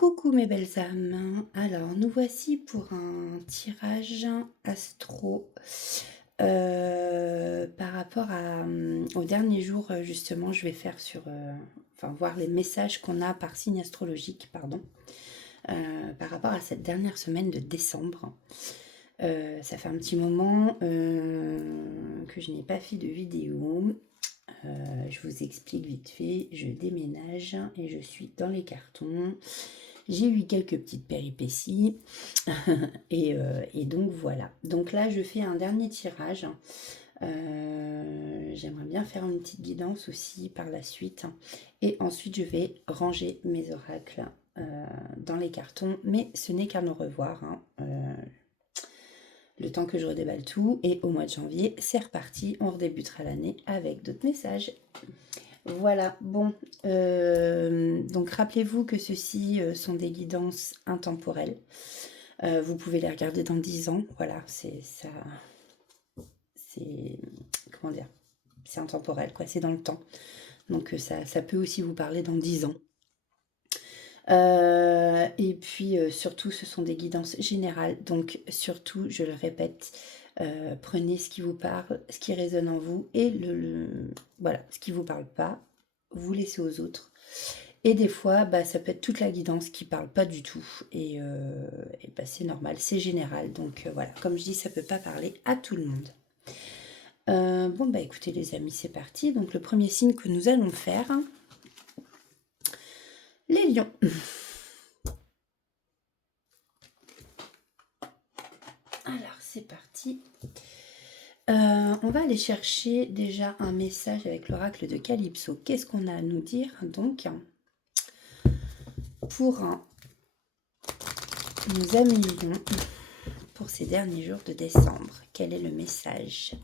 Coucou mes belles âmes, alors nous voici pour un tirage astro par rapport au dernier jour justement je vais faire enfin voir les messages qu'on a par signe astrologique, pardon, par rapport à cette dernière semaine de décembre. Ça fait un petit moment que je n'ai pas fait de vidéo. Je vous explique vite fait, je déménage et je suis dans les cartons. J'ai eu quelques petites péripéties et donc voilà. Donc là, je fais un dernier tirage. J'aimerais bien faire une petite guidance aussi par la suite. Et ensuite, je vais ranger mes oracles dans les cartons. Mais ce n'est qu'un au revoir, hein. Le temps que je redéballe tout. Et au mois de janvier, c'est reparti. On redébutera l'année avec d'autres messages. Voilà, bon, donc rappelez-vous que ceux-ci sont des guidances intemporelles. Vous pouvez les regarder dans 10 ans, voilà, c'est ça, c'est, comment dire, c'est intemporel, quoi, c'est dans le temps. Donc ça peut aussi vous parler dans 10 ans. Et puis surtout, ce sont des guidances générales, donc surtout, je le répète, prenez ce qui vous parle, ce qui résonne en vous, et voilà, ce qui ne vous parle pas, vous laissez aux autres. Et des fois, ça peut être toute la guidance qui parle pas du tout. Et c'est normal, c'est général. Donc voilà, comme je dis, ça peut pas parler à tout le monde. Bon, écoutez les amis, c'est parti. Donc le premier signe que nous allons faire, les lions. Alors, c'est parti. On va aller chercher déjà un message avec l'oracle de Calypso. Qu'est-ce qu'on a à nous dire donc pour nos amis lions pour ces derniers jours de décembre? Quel est le message?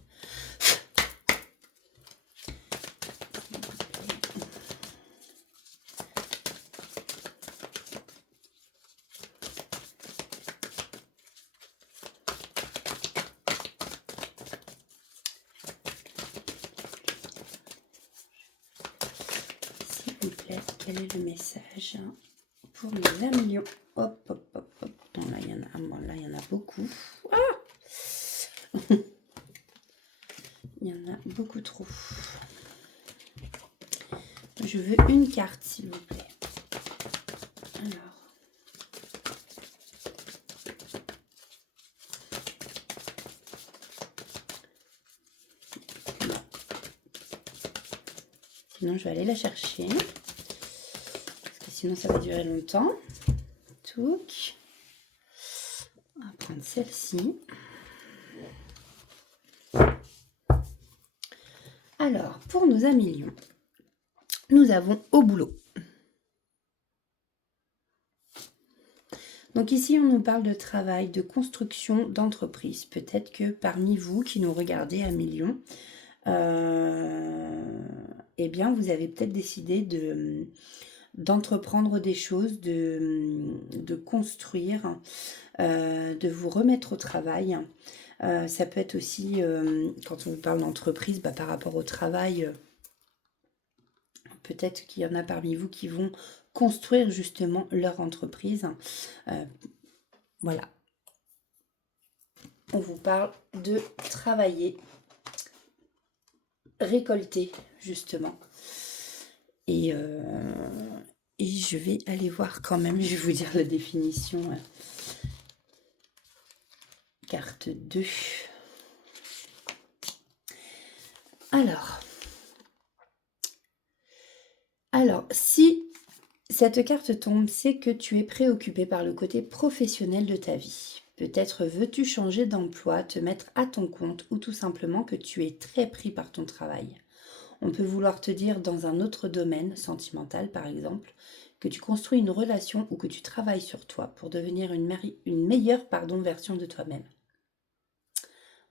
Quel est le message pour mes amis lions? Hop, hop, hop, hop. Bon, là, il y en a, bon, là, il y en a beaucoup. Ah il y en a beaucoup trop. Je veux une carte, s'il vous plaît. Alors. Sinon, je vais aller la chercher. Parce que sinon, ça va durer longtemps. Touc. On va prendre celle-ci. Alors, pour nos amis lions, nous avons au boulot. Donc ici, on nous parle de travail, de construction d'entreprise. Peut-être que parmi vous qui nous regardez, amis lions, eh bien, vous avez peut-être décidé d'entreprendre des choses, de construire, de vous remettre au travail. Ça peut être aussi, quand on vous parle d'entreprise, par rapport au travail, peut-être qu'il y en a parmi vous qui vont construire justement leur entreprise. Voilà. On vous parle de travailler, récolter justement. Et je vais aller voir quand même, je vais vous dire la définition. Carte 2. Alors, si cette carte tombe, c'est que tu es préoccupé par le côté professionnel de ta vie. Peut-être veux-tu changer d'emploi, te mettre à ton compte ou tout simplement que tu es très pris par ton travail. On peut vouloir te dire dans un autre domaine, sentimental par exemple, que tu construis une relation ou que tu travailles sur toi pour devenir une meilleure version de toi-même.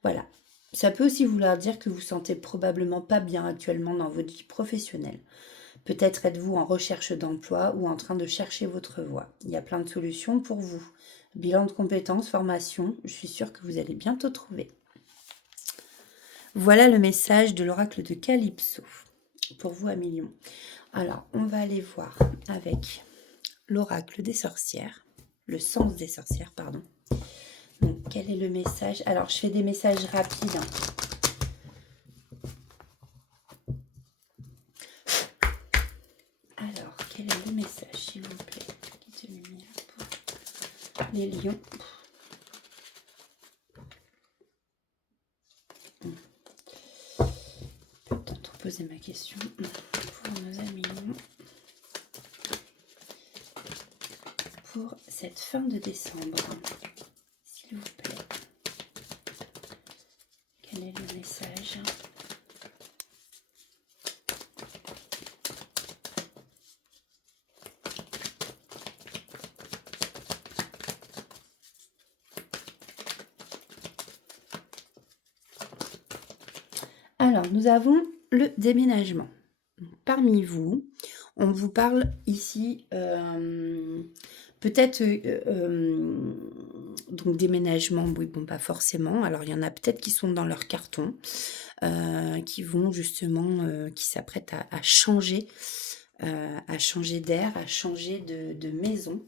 Voilà. Ça peut aussi vouloir dire que vous sentez probablement pas bien actuellement dans votre vie professionnelle. Peut-être êtes-vous en recherche d'emploi ou en train de chercher votre voie. Il y a plein de solutions pour vous. Bilan de compétences, formation, je suis sûre que vous allez bientôt trouver. Voilà le message de l'oracle de Calypso pour vous, amis lions. Alors, on va aller voir avec l'oracle des sorcières, le sens des sorcières, pardon. Donc, quel est le message? Alors, je fais des messages rapides, hein. Alors, quel est le message, s'il vous plaît? Guide de lumière pour les lions. Peut-être poser ma question pour nos amis lions. Pour cette fin de décembre, s'il vous plaît. Quel est le message? Alors, nous avons le déménagement. Parmi vous, on vous parle ici peut-être donc déménagement, oui, bon, pas forcément. Alors, il y en a peut-être qui sont dans leur carton, qui vont justement, qui s'apprêtent à changer d'air, à changer de maison.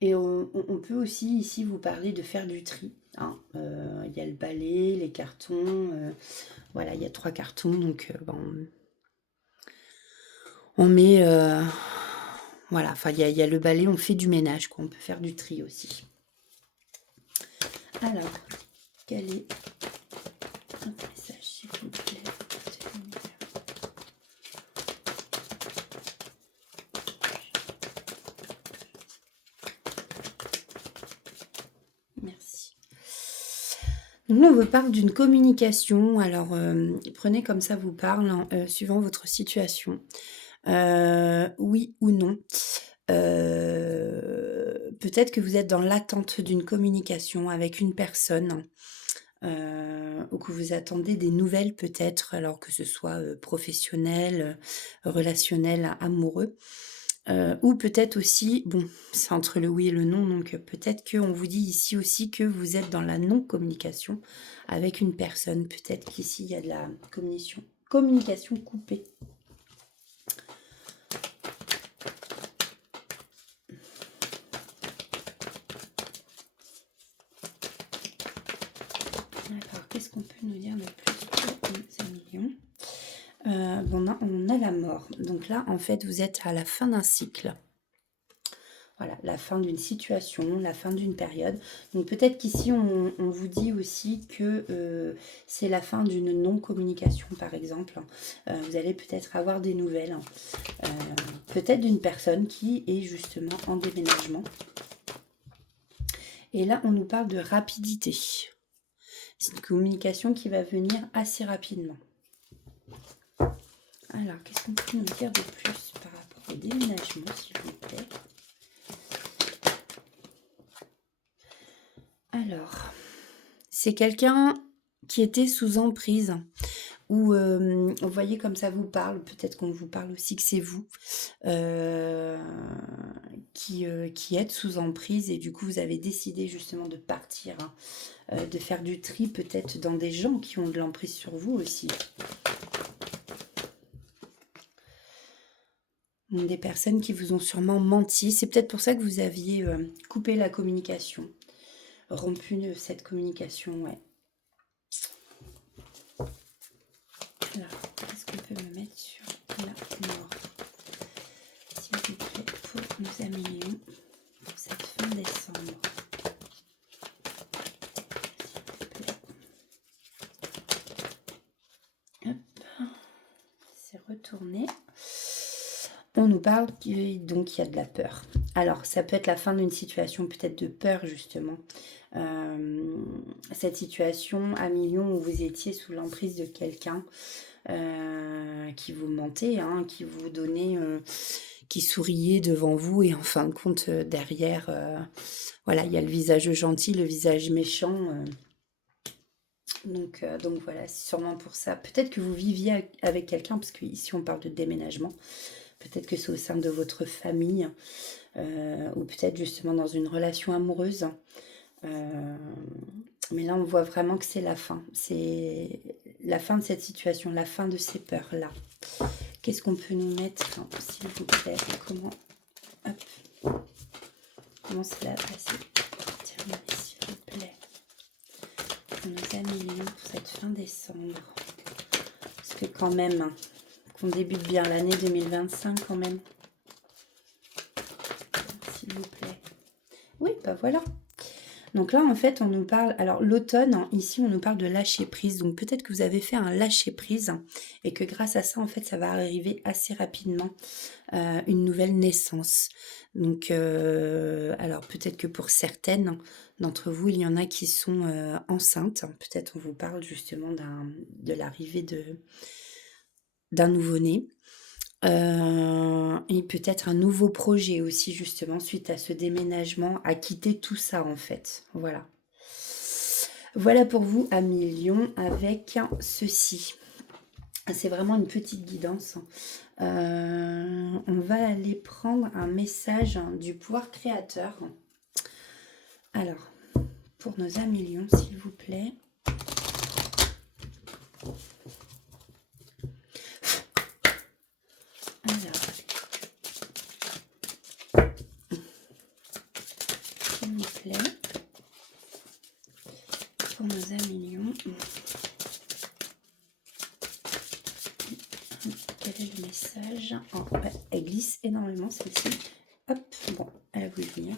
Et on peut aussi ici vous parler de faire du tri, hein. Il y a le balai, les cartons, voilà, il y a 3 cartons, donc on met, voilà, enfin il y a le balai, on fait du ménage, quoi, on peut faire du tri aussi. Alors, quel est un message, s'il vous plaît? Merci. Donc là, on vous parle d'une communication. Alors, prenez comme ça vous parle, hein, suivant votre situation. Oui ou non. Peut-être que vous êtes dans l'attente d'une communication avec une personne, ou que vous attendez des nouvelles peut-être, alors que ce soit, professionnel, relationnel, amoureux. Ou peut-être aussi, bon, c'est entre le oui et le non, donc peut-être qu'on vous dit ici aussi que vous êtes dans la non-communication avec une personne. Peut-être qu'ici, il y a de la communication coupée. Alors, qu'est-ce qu'on peut nous dire de plus pour nos amis lions? Bon, on a la mort. Donc là, en fait, vous êtes à la fin d'un cycle. Voilà, la fin d'une situation, la fin d'une période. Donc peut-être qu'ici, on vous dit aussi que c'est la fin d'une non-communication, par exemple. Vous allez peut-être avoir des nouvelles, peut-être d'une personne qui est justement en déménagement. Et là, on nous parle de rapidité. C'est une communication qui va venir assez rapidement. Alors, qu'est-ce qu'on peut nous dire de plus par rapport au déménagement, s'il vous plaît? Alors, c'est quelqu'un qui était sous emprise, ou vous voyez comme ça vous parle, peut-être qu'on vous parle aussi que c'est vous, qui êtes sous emprise, et du coup vous avez décidé justement de partir, hein, de faire du tri peut-être dans des gens qui ont de l'emprise sur vous aussi. Des personnes qui vous ont sûrement menti. C'est peut-être pour ça que vous aviez coupé la communication, rompu cette communication, ouais. Alors, est-ce qu'on peut me mettre sur la mort, s'il vous plaît, pour nos amis lions, pour cette fin décembre, s'il vous plaît. Hop, c'est retourné. On nous parle donc il y a de la peur. Alors, ça peut être la fin d'une situation, peut-être de peur, justement. Cette situation à millions où vous étiez sous l'emprise de quelqu'un qui vous mentait, hein, qui vous donnait, qui souriait devant vous, et en fin de compte, derrière, voilà, il y a le visage gentil, le visage méchant. Donc voilà, c'est sûrement pour ça. Peut-être que vous viviez avec quelqu'un, parce qu'ici on parle de déménagement. Peut-être que c'est au sein de votre famille, ou peut-être justement dans une relation amoureuse. Mais là, on voit vraiment que c'est la fin. C'est la fin de cette situation, la fin de ces peurs-là. Qu'est-ce qu'on peut nous mettre, hein, s'il vous plaît? Comment cela va se terminer, s'il vous plaît? Pour nos amis Lions pour cette fin décembre. Parce que quand même, hein, qu'on débute bien l'année 2025 quand même. S'il vous plaît. Oui, bah voilà. Donc là, en fait, on nous parle... Alors, l'automne, hein, ici, on nous parle de lâcher prise. Donc, peut-être que vous avez fait un lâcher prise hein, et que grâce à ça, en fait, ça va arriver assez rapidement, une nouvelle naissance. Donc, alors, peut-être que pour certaines d'entre vous, il y en a qui sont enceintes. Peut-être on vous parle justement de l'arrivée d'un nouveau-né. Et peut-être un nouveau projet aussi justement suite à ce déménagement, à quitter tout ça en fait. Voilà. Voilà pour vous amis Lion avec ceci. C'est vraiment une petite guidance. On va aller prendre un message du pouvoir créateur. Alors, pour nos amis Lion, s'il vous plaît. Alors, s'il vous plaît, pour nos amis Lions, quel est le message? Ouais, elle glisse énormément celle-ci. Hop, bon, elle a voulu venir.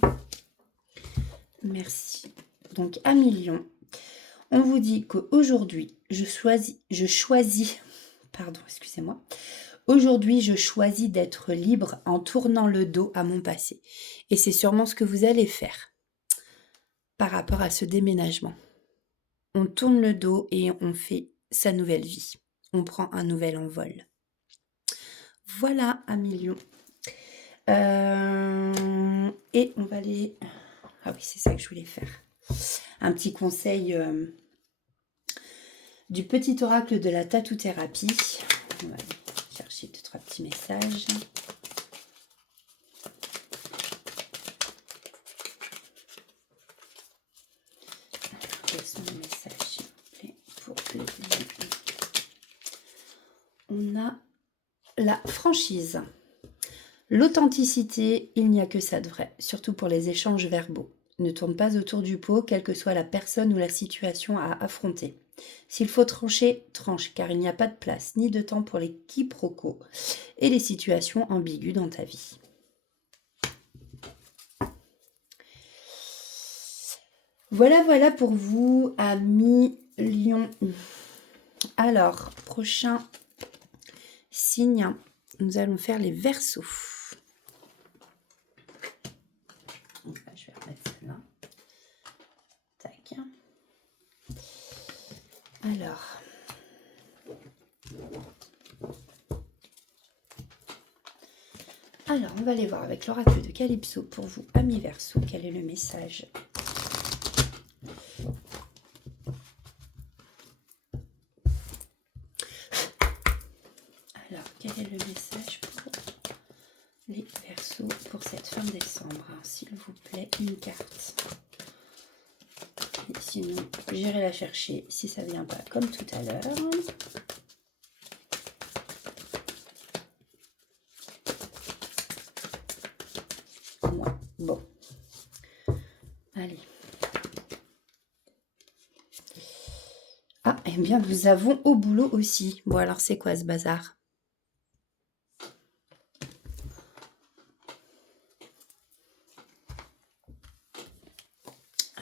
Merci. Donc, amis Lions, on vous dit qu'aujourd'hui, je choisis, pardon, excusez-moi. Aujourd'hui, je choisis d'être libre en tournant le dos à mon passé. Et c'est sûrement ce que vous allez faire par rapport à ce déménagement. On tourne le dos et on fait sa nouvelle vie. On prend un nouvel envol. Voilà, amis Lions. Et on va aller... Ah oui, c'est ça que je voulais faire. Un petit conseil du petit oracle de la tatou-thérapie. On va aller chercher 2-3 petits messages. Quels sont les messages, s'il vous plaît, pour le début? On a la franchise. L'authenticité, il n'y a que ça de vrai, surtout pour les échanges verbaux. Ne tourne pas autour du pot, quelle que soit la personne ou la situation à affronter. S'il faut trancher, tranche, car il n'y a pas de place ni de temps pour les quiproquos et les situations ambiguës dans ta vie. Voilà pour vous, amis Lions. Alors, prochain signe, nous allons faire les Verseaux. Donc là, je vais remettre celle-là. Tac. Alors, on va aller voir avec l'oracle de Calypso pour vous, amis Verseaux, quel est le message? Alors, quel est le message pour les Verseaux pour cette fin décembre? S'il vous plaît, une carte. Et sinon, j'irai la chercher si ça ne vient pas comme tout à l'heure. Ouais, bon. Allez. Ah, eh bien, nous avons au boulot aussi. Bon, alors, c'est quoi ce bazar?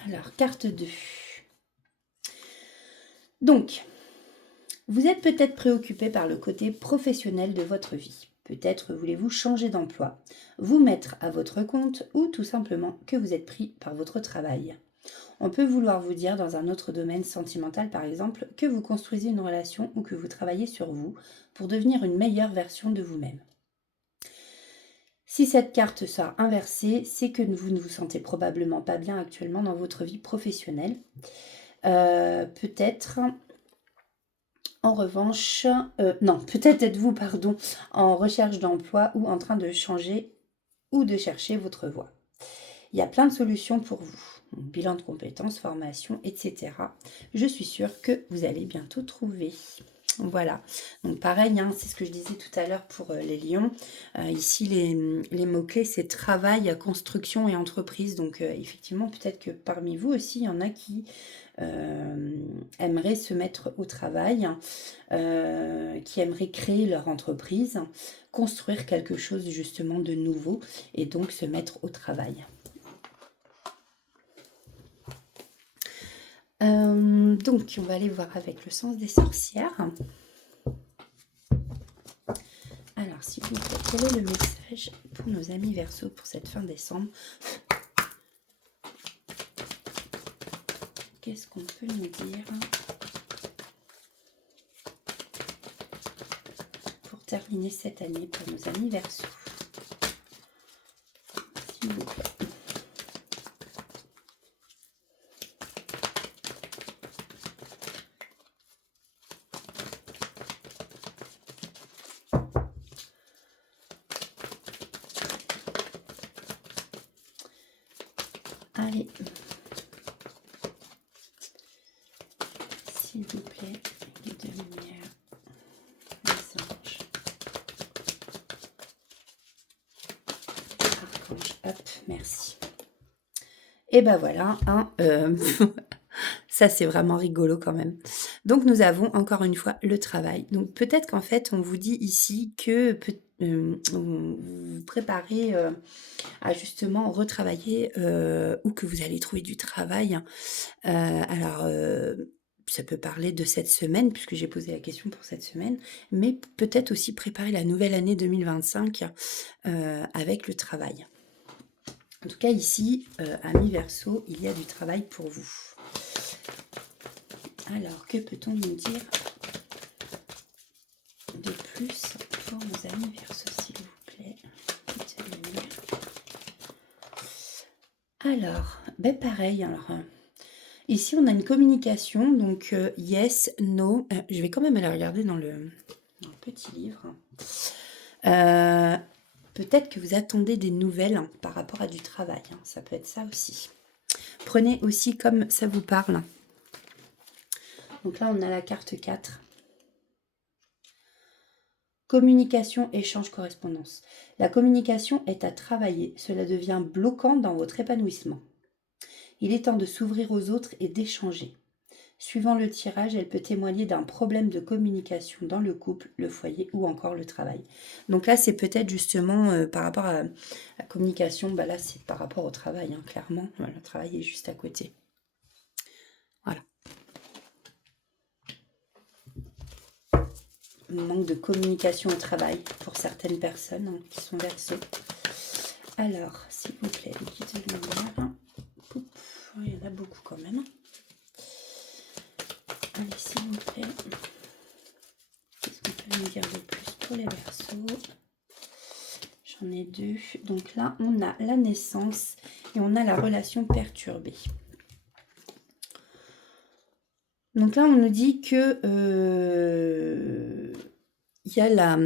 Alors, carte 2. Donc, vous êtes peut-être préoccupé par le côté professionnel de votre vie. Peut-être voulez-vous changer d'emploi, vous mettre à votre compte ou tout simplement que vous êtes pris par votre travail. On peut vouloir vous dire dans un autre domaine sentimental par exemple que vous construisez une relation ou que vous travaillez sur vous pour devenir une meilleure version de vous-même. Si cette carte sort inversée, c'est que vous ne vous sentez probablement pas bien actuellement dans votre vie professionnelle. Peut-être... En revanche, peut-être êtes-vous, en recherche d'emploi ou en train de changer ou de chercher votre voie. Il y a plein de solutions pour vous. Donc, bilan de compétences, formation, etc. Je suis sûre que vous allez bientôt trouver. Voilà, donc pareil, hein, c'est ce que je disais tout à l'heure pour les lions. Ici, les mots-clés, c'est travail, construction et entreprise. Donc effectivement, peut-être que parmi vous aussi, il y en a qui aimeraient se mettre au travail, qui aimeraient créer leur entreprise, construire quelque chose justement de nouveau et donc se mettre au travail. Donc, on va aller voir avec le sens des sorcières. Alors, s'il vous plaît, quel est le message pour nos amis Verseaux pour cette fin décembre? Qu'est-ce qu'on peut nous dire pour terminer cette année pour nos amis Verseaux? S'il vous plaît. Allez, s'il vous plaît, guide de lumière, les anges, archange, hop, merci. Et ben voilà, hein, ça c'est vraiment rigolo quand même. Donc nous avons encore une fois le travail. Donc peut-être qu'en fait on vous dit ici que vous vous préparez à justement retravailler ou que vous allez trouver du travail. Alors ça peut parler de cette semaine puisque j'ai posé la question pour cette semaine, mais peut-être aussi préparer la nouvelle année 2025 avec le travail. En tout cas ici, amis Verseau, il y a du travail pour vous. Alors, que peut-on nous dire de plus pour nos amis Verseau, s'il vous plaît? Alors, ben pareil, alors, ici on a une communication, donc yes, no. Je vais quand même aller regarder dans le petit livre. Peut-être que vous attendez des nouvelles par rapport à du travail, hein, ça peut être ça aussi. Prenez aussi comme ça vous parle. Donc là, on a la carte 4. Communication, échange, correspondance. La communication est à travailler. Cela devient bloquant dans votre épanouissement. Il est temps de s'ouvrir aux autres et d'échanger. Suivant le tirage, elle peut témoigner d'un problème de communication dans le couple, le foyer ou encore le travail. Donc là, c'est peut-être justement par rapport à la communication, bah là, c'est par rapport au travail, hein, clairement. Voilà, le travail est juste à côté. Voilà. Manque de communication au travail pour certaines personnes hein, qui sont Verseaux. Alors, s'il vous plaît, les guides de lumière. Il y en a beaucoup quand même. Allez, s'il vous plaît. Qu'est-ce qu'on peut nous dire de plus pour les Verseaux? J'en ai deux. Donc là, on a la naissance et on a la relation perturbée. Donc là, on nous dit que il y a la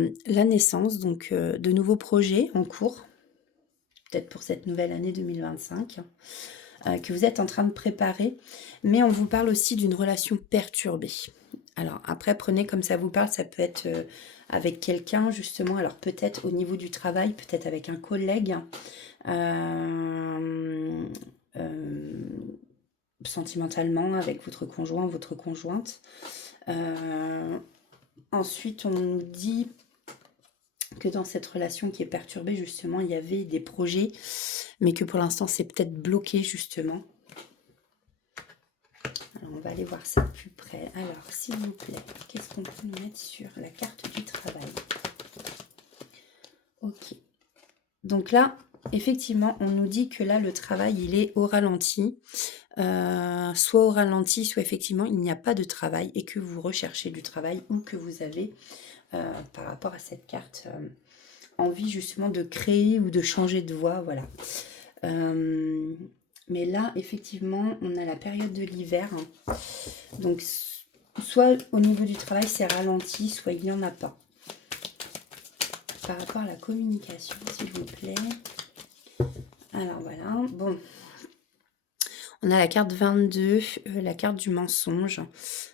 naissance, donc de nouveaux projets en cours, peut-être pour cette nouvelle année 2025, que vous êtes en train de préparer, mais on vous parle aussi d'une relation perturbée. Alors après, prenez comme ça vous parle, ça peut être avec quelqu'un justement, alors peut-être au niveau du travail, peut-être avec un collègue, sentimentalement avec votre conjoint, votre conjointe. Ensuite, on nous dit que dans cette relation qui est perturbée, justement, il y avait des projets, mais que pour l'instant, c'est peut-être bloqué, justement. Alors, on va aller voir ça de plus près. Alors, s'il vous plaît, qu'est-ce qu'on peut nous mettre sur la carte du travail? Ok. Donc là, effectivement, on nous dit que là, le travail, il est au ralenti. Soit au ralenti, soit effectivement, il n'y a pas de travail et que vous recherchez du travail ou que vous avez, par rapport à cette carte, envie justement de créer ou de changer de voie, voilà. Mais là, effectivement, on a la période de l'hiver. Hein. Donc, soit au niveau du travail, c'est ralenti, soit il n'y en a pas. Par rapport à la communication, s'il vous plaît. Alors, voilà. Bon. On a la carte 22, la carte du mensonge.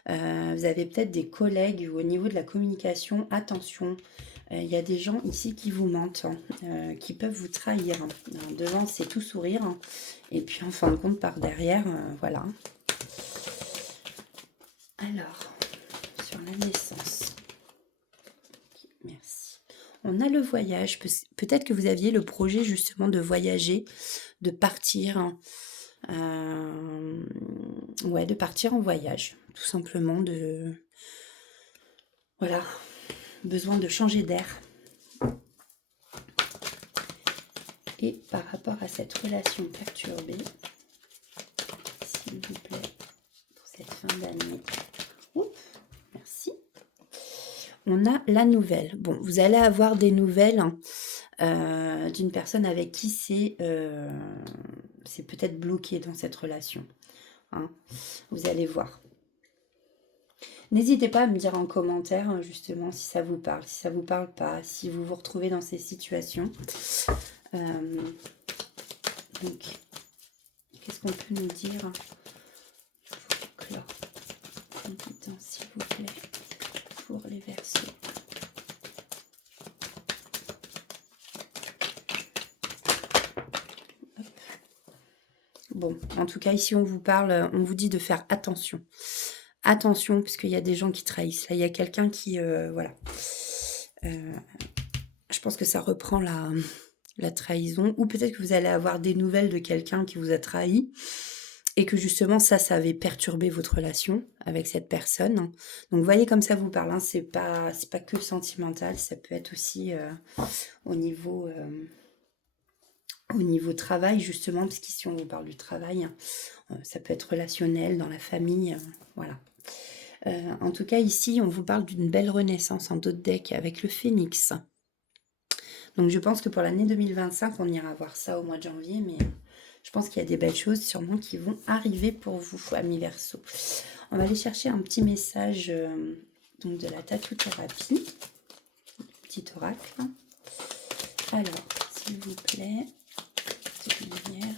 Vous avez peut-être des collègues ou au niveau de la communication, attention, il y a des gens ici qui vous mentent, hein, qui peuvent vous trahir, hein. Devant, c'est tout sourire, hein, et puis en fin de compte, par derrière, voilà. Alors, sur la naissance. Merci. On a le voyage. Peut-être que vous aviez le projet justement de voyager, de partir, hein, ouais, de partir en voyage, tout simplement, voilà, besoin de changer d'air. Et par rapport à cette relation perturbée, s'il vous plaît, pour cette fin d'année, merci. On a la nouvelle. Bon, vous allez avoir des nouvelles, hein, d'une personne avec qui c'est peut-être bloqué dans cette relation, hein. Vous allez voir. N'hésitez pas à me dire en commentaire, hein, justement, si ça vous parle, si ça vous parle pas, si vous vous retrouvez dans ces situations. Donc, qu'est-ce qu'on peut nous dire pour clore un guidance, s'il vous plaît, pour les Verseaux. Bon, en tout cas, ici, on vous parle, on vous dit de faire attention. Attention, puisqu'il y a des gens qui trahissent. Là, il y a quelqu'un qui, voilà. Je pense que ça reprend la trahison. Ou peut-être que vous allez avoir des nouvelles de quelqu'un qui vous a trahi. Et que justement, ça avait perturbé votre relation avec cette personne. Donc, voyez comme ça vous parle, hein. C'est pas que sentimental. Ça peut être aussi au niveau travail, justement, parce qu'ici, on vous parle du travail, hein. Ça peut être relationnel, dans la famille, voilà. En tout cas, ici, on vous parle d'une belle renaissance en d'autres decks avec le phénix. Donc, je pense que pour l'année 2025, on ira voir ça au mois de janvier, mais je pense qu'il y a des belles choses sûrement qui vont arriver pour vous, amis Verseaux. On va aller chercher un petit message donc de la tatou-thérapie. Petit oracle. Alors, s'il vous plaît, petite lumière.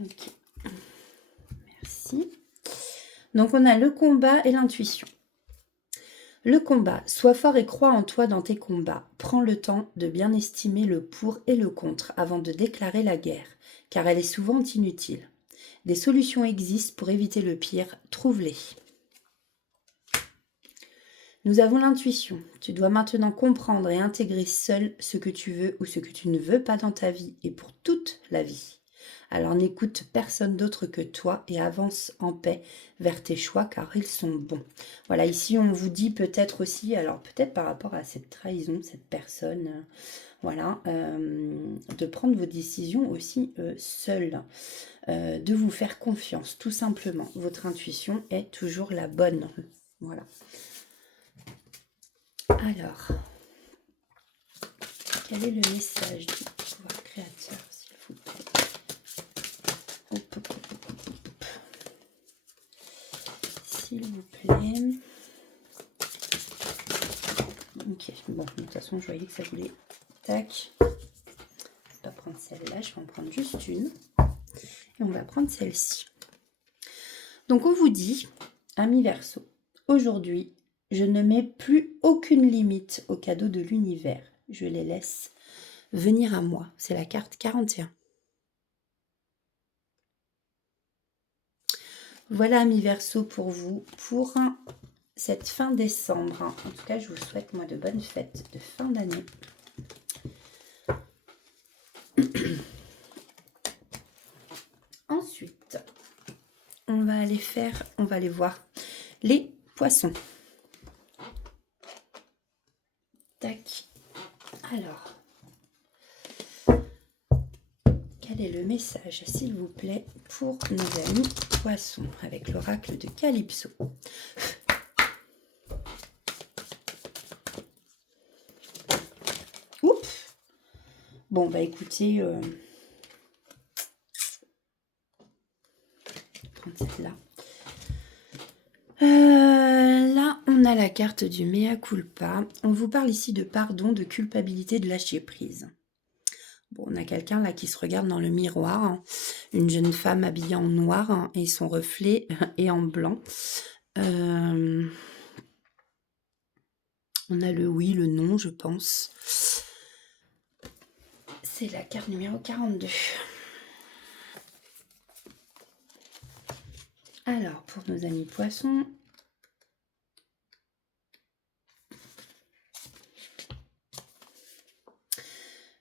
Ok. Merci. Donc, on a le combat et l'intuition. Le combat. Sois fort et crois en toi dans tes combats. Prends le temps de bien estimer le pour et le contre avant de déclarer la guerre, car elle est souvent inutile. Des solutions existent pour éviter le pire, trouve-les. Nous avons l'intuition. Tu dois maintenant comprendre et intégrer seul ce que tu veux ou ce que tu ne veux pas dans ta vie et pour toute la vie. Alors n'écoute personne d'autre que toi et avance en paix vers tes choix car ils sont bons. Voilà, ici on vous dit peut-être aussi, alors peut-être par rapport à cette trahison, cette personne, voilà, de prendre vos décisions aussi seul, de vous faire confiance, tout simplement. Votre intuition est toujours la bonne. Voilà. Alors, quel est le message du pouvoir créateur, s'il vous plaît? S'il vous plaît. Ok, bon, de toute façon, je voyais que ça voulait. Tac. Je ne vais pas prendre celle-là, je vais en prendre juste une. Et on va prendre celle-ci. Donc, on vous dit, amis Verseaux, aujourd'hui, je ne mets plus aucune limite aux cadeaux de l'univers. Je les laisse venir à moi. C'est la carte 41. Voilà, amis Verseaux, pour vous, pour cette fin décembre. En tout cas, je vous souhaite, moi, de bonnes fêtes de fin d'année. Ensuite, on va aller voir les poissons. Tac. Alors, quel est le message, s'il vous plaît, pour nos amis poissons avec l'oracle de Calypso? Oups. Bon, bah écoutez, prendre celle-là. Là, on a la carte du mea culpa. On vous parle ici de pardon, de culpabilité, de lâcher prise. Bon, on a quelqu'un là qui se regarde dans le miroir, hein. Une jeune femme habillée en noir, hein, et son reflet est en blanc. Euh, on a le oui, le non, je pense. C'est la carte numéro 42. Alors, pour nos amis poissons,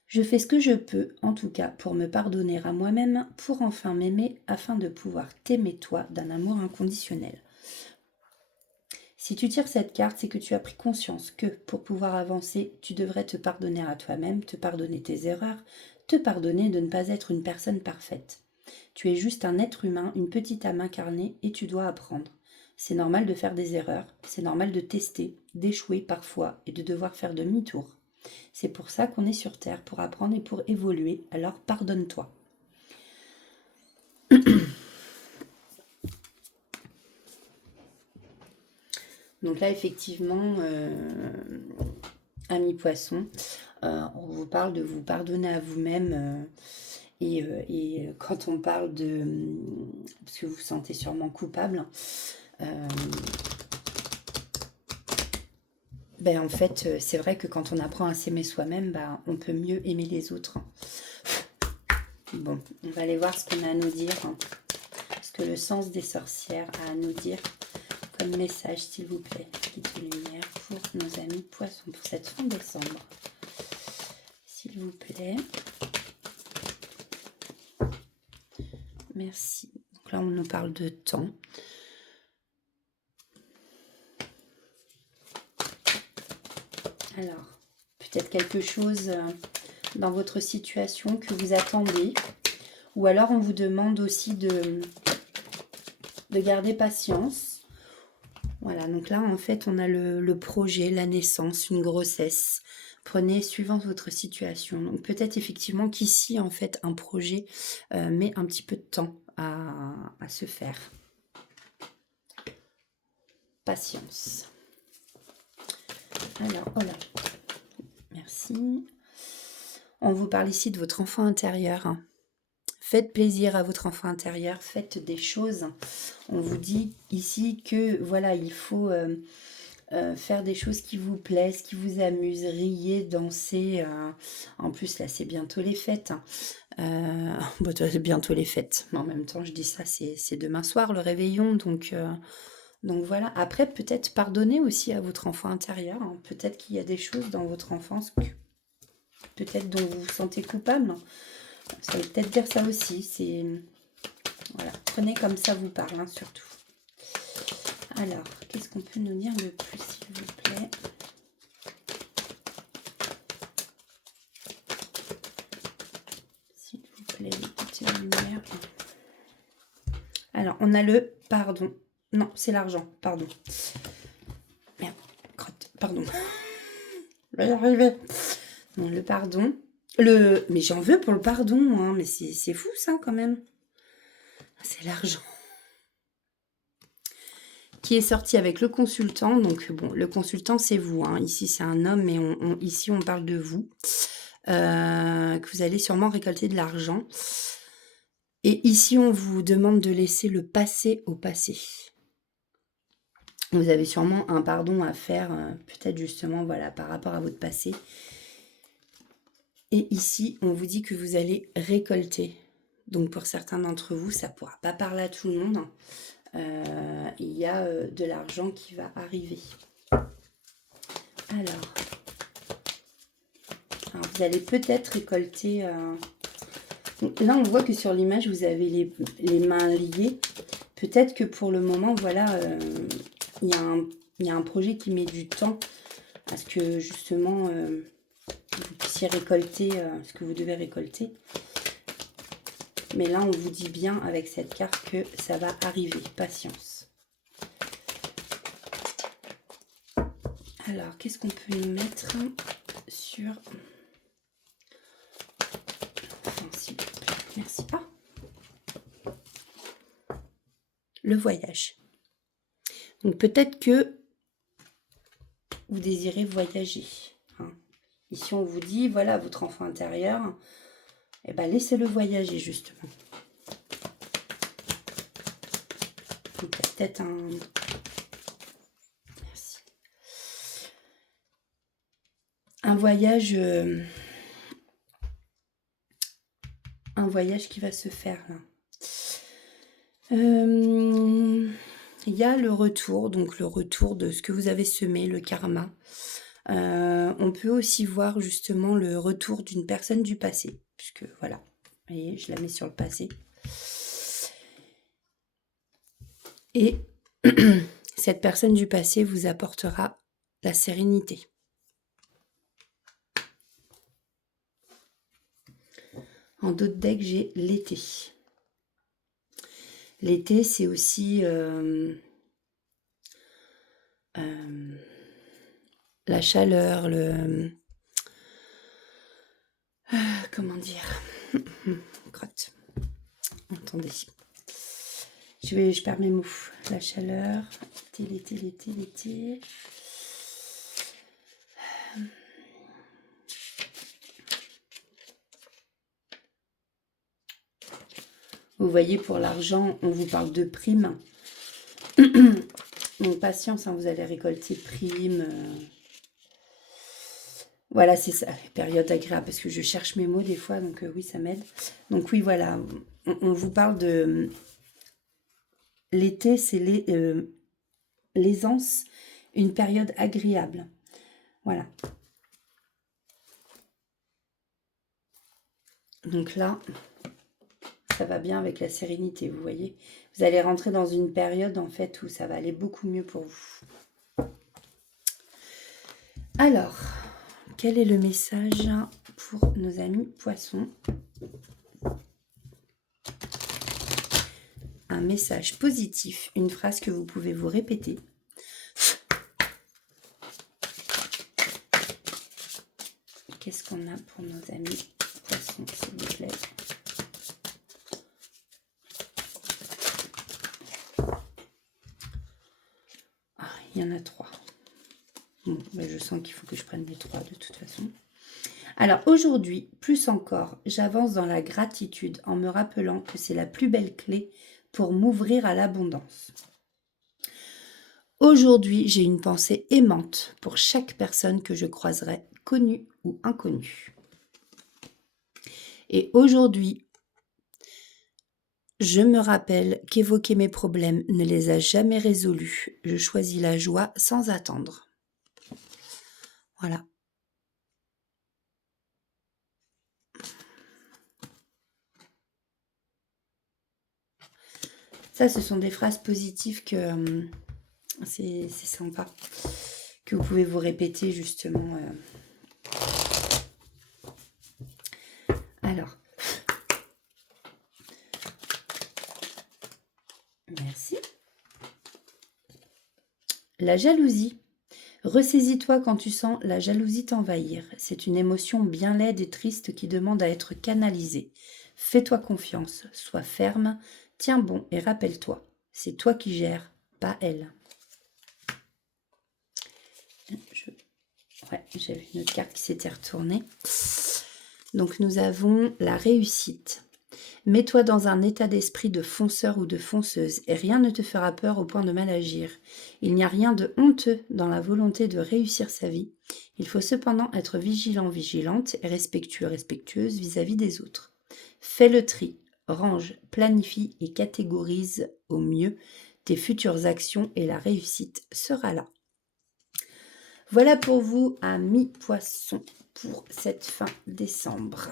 je fais ce que je peux, en tout cas, pour me pardonner à moi-même, pour enfin m'aimer, afin de pouvoir t'aimer toi d'un amour inconditionnel. Si tu tires cette carte, c'est que tu as pris conscience que, pour pouvoir avancer, tu devrais te pardonner à toi-même, te pardonner tes erreurs, te pardonner de ne pas être une personne parfaite. Tu es juste un être humain, une petite âme incarnée, et tu dois apprendre. C'est normal de faire des erreurs, c'est normal de tester, d'échouer parfois, et de devoir faire demi-tour. C'est pour ça qu'on est sur Terre, pour apprendre et pour évoluer, alors pardonne-toi. Donc là, effectivement, amis poissons, on vous parle de vous pardonner à vous-même. Et quand on parle de... parce que vous vous sentez sûrement coupable, ben en fait, c'est vrai que quand on apprend à s'aimer soi-même, ben, on peut mieux aimer les autres. Bon, on va aller voir ce qu'on a à nous dire. Ce que le sens des sorcières a à nous dire comme message, s'il vous plaît. Guide de lumière pour nos amis poissons pour cette fin décembre. S'il vous plaît. Merci. Donc là, on nous parle de temps. Alors, peut-être quelque chose dans votre situation que vous attendez. Ou alors, on vous demande aussi de garder patience. Voilà, donc là, en fait, on a le projet, la naissance, une grossesse. Prenez suivant votre situation. Donc peut-être effectivement qu'ici, en fait, un projet met un petit peu de temps à se faire. Patience. Alors, voilà. Merci. On vous parle ici de votre enfant intérieur. Faites plaisir à votre enfant intérieur, faites des choses. On vous dit ici que voilà, il faut faire des choses qui vous plaisent, qui vous amusent, riez, danser. En plus, là, c'est bientôt les fêtes. Bon, c'est bientôt les fêtes. Mais en même temps, je dis ça, c'est demain soir le réveillon. Donc voilà. Après, peut-être pardonner aussi à votre enfant intérieur. Peut-être qu'il y a des choses dans votre enfance peut-être dont vous vous sentez coupable. Ça veut peut-être dire ça aussi. C'est voilà. Prenez comme ça vous parle, surtout. Alors, qu'est-ce qu'on peut nous dire de plus, s'il vous plaît? S'il vous plaît, écoutez la lumière. Alors, on a le pardon. Non, c'est l'argent, pardon. Merde, crotte, pardon. Je vais y arriver. Non, le pardon. Mais j'en veux pour le pardon, mais c'est fou ça quand même. C'est l'argent. Qui est sorti avec le consultant. Donc bon, le consultant c'est vous. Ici c'est un homme, mais ici on parle de vous. Que vous allez sûrement récolter de l'argent. Et ici on vous demande de laisser le passé au passé. Vous avez sûrement un pardon à faire, peut-être justement voilà par rapport à votre passé. Et ici on vous dit que vous allez récolter. Donc pour certains d'entre vous, ça ne pourra pas parler à tout le monde. Il y a de l'argent qui va arriver. Alors vous allez peut-être récolter... Là, on voit que sur l'image, vous avez les mains liées. Peut-être que pour le moment, voilà, il y a un projet qui met du temps à ce que, justement, vous puissiez récolter ce que vous devez récolter. Mais là, on vous dit bien avec cette carte que ça va arriver. Patience. Alors, qu'est-ce qu'on peut y mettre sur... Merci. Le voyage. Donc peut-être que vous désirez voyager. Ici on vous dit, voilà, votre enfant intérieur eh ben, laissez-le voyager, justement. Donc, il y a peut-être un... Merci. Un voyage qui va se faire, là. Il y a le retour, donc le retour de ce que vous avez semé, le karma. On peut aussi voir justement le retour d'une personne du passé, puisque voilà, vous voyez, je la mets sur le passé. Et cette personne du passé vous apportera la sérénité. En d'autres decks, j'ai l'été. L'été, c'est aussi la chaleur, comment dire, crotte. Attendez. Je perds mes mots. La chaleur, l'été. Vous voyez, pour l'argent, on vous parle de primes. Donc, patience, hein, vous allez récolter primes. Voilà, c'est ça, période agréable, parce que je cherche mes mots des fois, donc oui, ça m'aide. Donc oui, voilà, on vous parle de... L'été, c'est l'aisance, une période agréable. Voilà. Donc là, ça va bien avec la sérénité, vous voyez. Vous allez rentrer dans une période, en fait, où ça va aller beaucoup mieux pour vous. Alors, quel est le message pour nos amis poissons? Un message positif, une phrase que vous pouvez vous répéter. Qu'est-ce qu'on a pour nos amis poissons, s'il vous plaît? Ah, il y en a 3. Bon, mais je sens qu'il faut que je prenne les 3 de toute façon. Alors aujourd'hui, plus encore, j'avance dans la gratitude en me rappelant que c'est la plus belle clé pour m'ouvrir à l'abondance. Aujourd'hui, j'ai une pensée aimante pour chaque personne que je croiserai, connue ou inconnue. Et aujourd'hui, je me rappelle qu'évoquer mes problèmes ne les a jamais résolus. Je choisis la joie sans attendre. Voilà. Ça, ce sont des phrases positives que c'est sympa, que vous pouvez vous répéter justement. Alors, merci. La jalousie. Ressaisis-toi quand tu sens la jalousie t'envahir. C'est une émotion bien laide et triste qui demande à être canalisée. Fais-toi confiance, sois ferme, tiens bon et rappelle-toi, c'est toi qui gères, pas elle. Ouais, j'avais une autre carte qui s'était retournée. Donc nous avons la réussite. Mets-toi dans un état d'esprit de fonceur ou de fonceuse et rien ne te fera peur au point de mal agir. Il n'y a rien de honteux dans la volonté de réussir sa vie. Il faut cependant être vigilant, vigilante et respectueux, respectueuse vis-à-vis des autres. Fais le tri, range, planifie et catégorise au mieux tes futures actions et la réussite sera là. Voilà pour vous, amis poissons, pour cette fin décembre.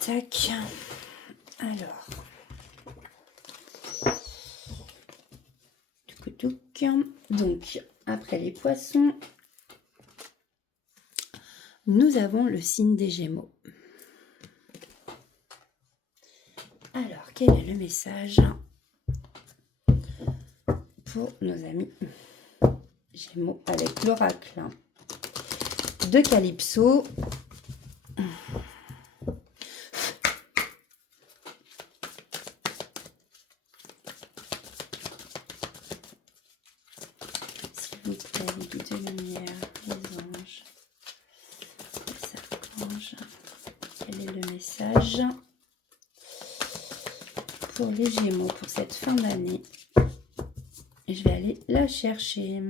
Tac. Alors. Donc, après les poissons, nous avons le signe des Gémeaux. Alors, quel est le message pour nos amis Gémeaux avec l'oracle de Calypso? S'il vous plaît, les guides de lumière, les anges, les archanges. Quel est le message pour les Gémeaux pour cette fin d'année? Et je vais aller la chercher.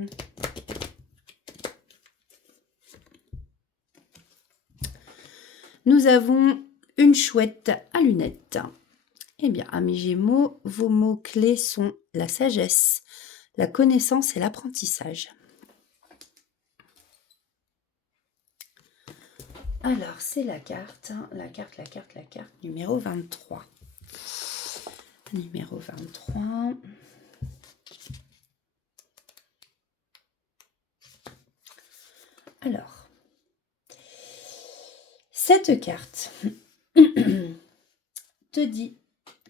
Nous avons une chouette à lunettes. Eh bien, amis Gémeaux, vos mots-clés sont la sagesse, la connaissance et l'apprentissage. Alors, c'est la carte numéro 23. Numéro 23. Alors, cette carte te dit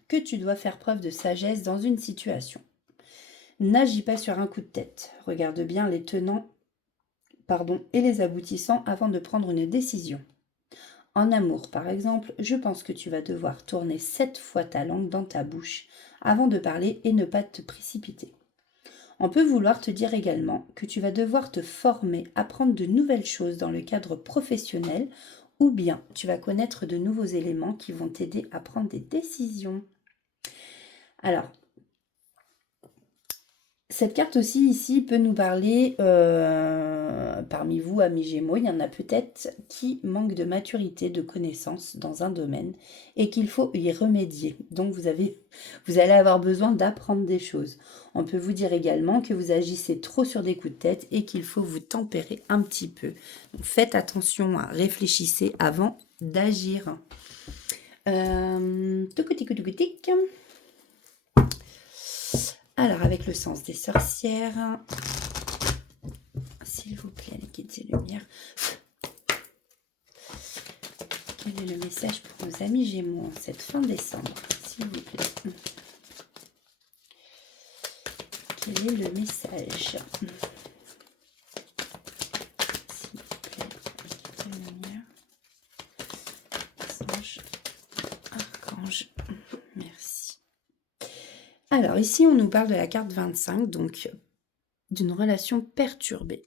que tu dois faire preuve de sagesse dans une situation. N'agis pas sur un coup de tête. Regarde bien les tenants et les aboutissants avant de prendre une décision. En amour, par exemple, je pense que tu vas devoir tourner 7 fois ta langue dans ta bouche avant de parler et ne pas te précipiter. On peut vouloir te dire également que tu vas devoir te former, apprendre de nouvelles choses dans le cadre professionnel ou bien tu vas connaître de nouveaux éléments qui vont t'aider à prendre des décisions. Alors, cette carte aussi ici peut nous parler, parmi vous, amis Gémeaux, il y en a peut-être qui manquent de maturité, de connaissances dans un domaine et qu'il faut y remédier. Donc vous allez avoir besoin d'apprendre des choses. On peut vous dire également que vous agissez trop sur des coups de tête et qu'il faut vous tempérer un petit peu. Donc faites attention, réfléchissez avant d'agir. Touc-tic-touc-tic. Alors, avec le sens des sorcières, s'il vous plaît, les guides et lumières, quel est le message pour nos amis Gémeaux en cette fin décembre, s'il vous plaît? Quel est le message, s'il vous plaît, les guides et lumières, anges, archanges, merci. Alors, ici, on nous parle de la carte 25, donc d'une relation perturbée.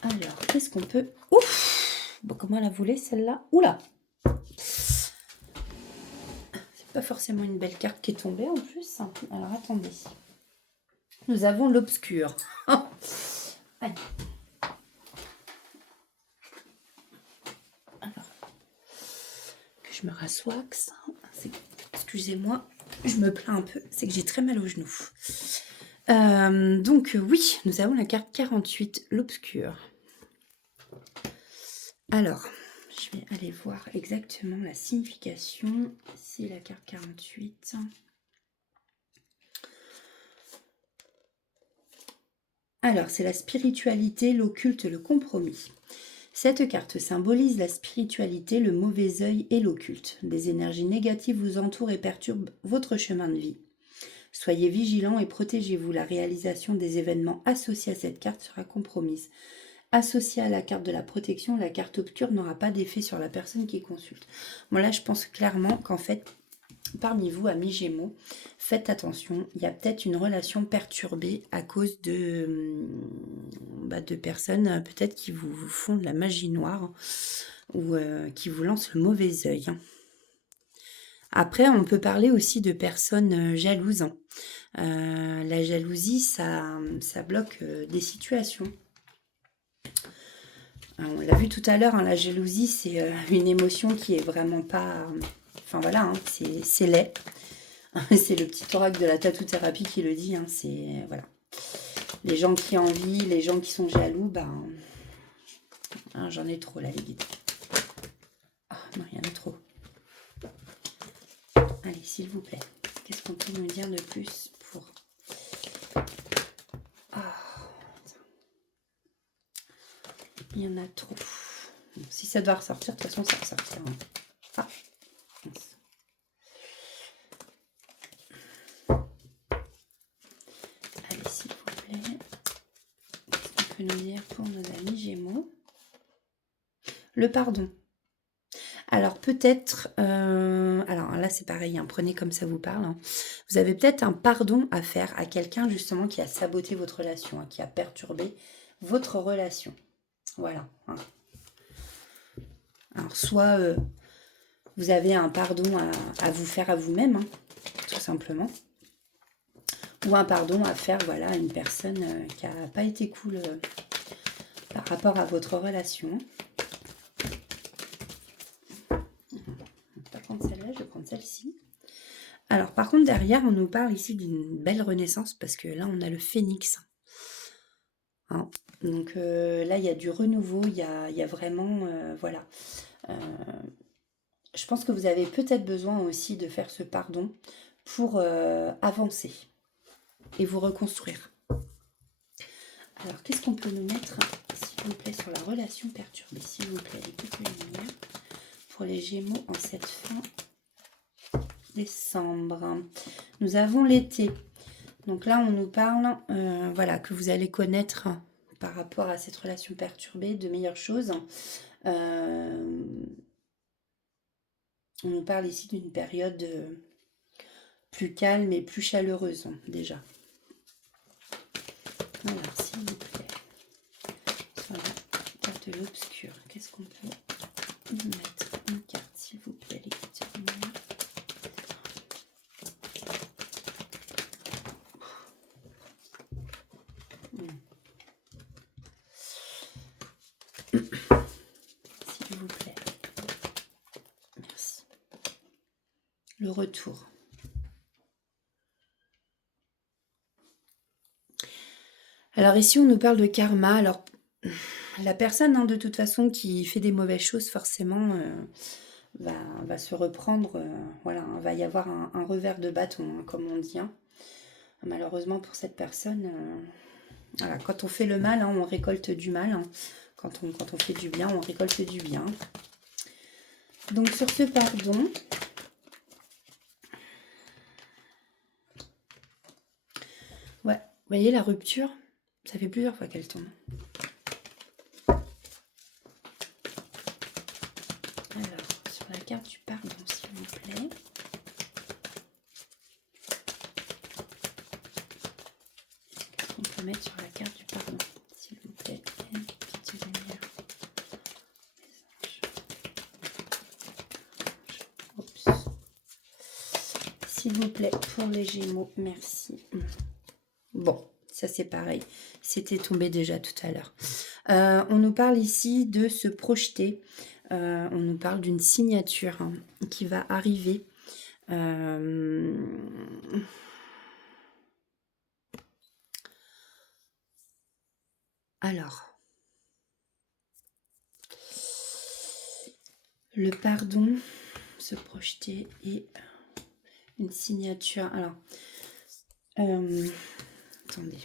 Alors, qu'est-ce qu'on peut... Ouf! Bon, comment elle a volé celle-là? Oula! C'est pas forcément une belle carte qui est tombée en plus. Alors, attendez. Nous avons l'obscur. Aïe. Alors, que je me rassoaxe. Excusez-moi, je me plains un peu. C'est que j'ai très mal aux genoux. Donc, oui, nous avons la carte 48, l'obscur. Alors, je vais aller voir exactement la signification. C'est la carte 48. Alors, c'est la spiritualité, l'occulte, le compromis. Cette carte symbolise la spiritualité, le mauvais œil et l'occulte. Des énergies négatives vous entourent et perturbent votre chemin de vie. Soyez vigilants et protégez-vous. La réalisation des événements associés à cette carte sera compromise. Associée à la carte de la protection, la carte obscure n'aura pas d'effet sur la personne qui consulte. Bon, là, je pense clairement qu'en fait, parmi vous, amis Gémeaux, faites attention. Il y a peut-être une relation perturbée à cause de personnes peut-être qui vous font de la magie noire ou qui vous lancent le mauvais œil. Après, on peut parler aussi de personnes jalouses. La jalousie, ça bloque des situations. On l'a vu tout à l'heure, la jalousie, c'est une émotion qui est vraiment pas... Enfin voilà, c'est laid. C'est le petit oracle de la tatou-thérapie qui le dit. C'est... Voilà. Les gens qui envient, les gens qui sont jaloux, j'en ai trop là, les guides. Ah non, il y en a trop. Allez, s'il vous plaît. Qu'est-ce qu'on peut nous dire de plus pour... Il y en a trop. Bon, si ça doit ressortir, de toute façon, ça ressortira. Ah, mince. Allez, s'il vous plaît. Qu'est-ce qu'on peut nous dire pour nos amis Gémeaux? Le pardon. Alors, Alors peut-être, alors là c'est pareil, hein, prenez comme ça vous parle, hein. Vous avez peut-être un pardon à faire à quelqu'un justement qui a saboté votre relation, hein, qui a perturbé votre relation. Voilà, hein. Alors soit vous avez un pardon à vous faire à vous-même, hein, tout simplement. Ou un pardon à faire, voilà, à une personne qui n'a pas été cool par rapport à votre relation. Je ne vais pas prendre celle-là, je vais prendre celle-ci. Alors, par contre, derrière, on nous parle ici d'une belle renaissance parce que là, on a le phénix. Hein. Donc là, il y a du renouveau, il y a vraiment, voilà. Je pense que vous avez peut-être besoin aussi de faire ce pardon pour avancer et vous reconstruire. Alors, qu'est-ce qu'on peut nous mettre, s'il vous plaît, sur la relation perturbée, s'il vous plaît, les petites lumières pour les Gémeaux en cette fin décembre. Nous avons l'été. Donc là, on nous parle, voilà, que vous allez connaître par rapport à cette relation perturbée de meilleures choses. On nous parle ici d'une période plus calme et plus chaleureuse déjà. Alors, s'il vous plaît, sur la carte de l'obscur, qu'est-ce qu'on peut nous mettre? Une carte, s'il vous plaît, les petites lumières. S'il vous plaît. Merci. Le retour. Alors ici, on nous parle de karma. Alors, la personne, hein, de toute façon, qui fait des mauvaises choses, forcément, va se reprendre. Voilà, hein, va y avoir un revers de bâton, hein, comme on dit. Hein. Malheureusement, pour cette personne, voilà, quand on fait le mal, hein, on récolte du mal. Hein. Quand on fait du bien, on récolte du bien. Donc, sur ce pardon, ouais, vous voyez la rupture, ça fait plusieurs fois qu'elle tombe. Alors, sur la carte du pardon, s'il vous plaît. Qu'est-ce qu'on peut mettre sur la carte du pardon, s'il vous plaît? Petite lumière. Oups. S'il vous plaît, pour les Gémeaux, merci. Bon, ça c'est pareil. C'était tombé déjà tout à l'heure. On nous parle ici de se projeter. On nous parle d'une signature, hein, qui va arriver. Alors, le pardon, se projeter et une signature. Alors, attendez.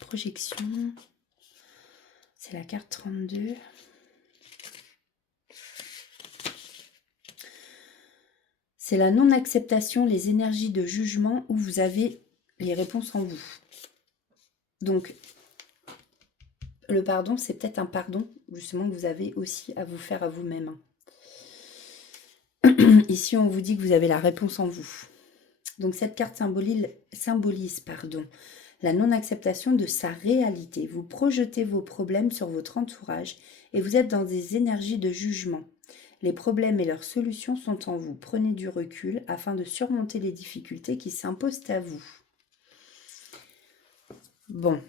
Projection, c'est la carte 32. C'est la non-acceptation, les énergies de jugement où vous avez les réponses en vous. Donc, le pardon, c'est peut-être un pardon, justement, que vous avez aussi à vous faire à vous-même. Ici, on vous dit que vous avez la réponse en vous. Donc, cette carte symbolise pardon, la non-acceptation de sa réalité. Vous projetez vos problèmes sur votre entourage et vous êtes dans des énergies de jugement. Les problèmes et leurs solutions sont en vous. Prenez du recul afin de surmonter les difficultés qui s'imposent à vous. Bon.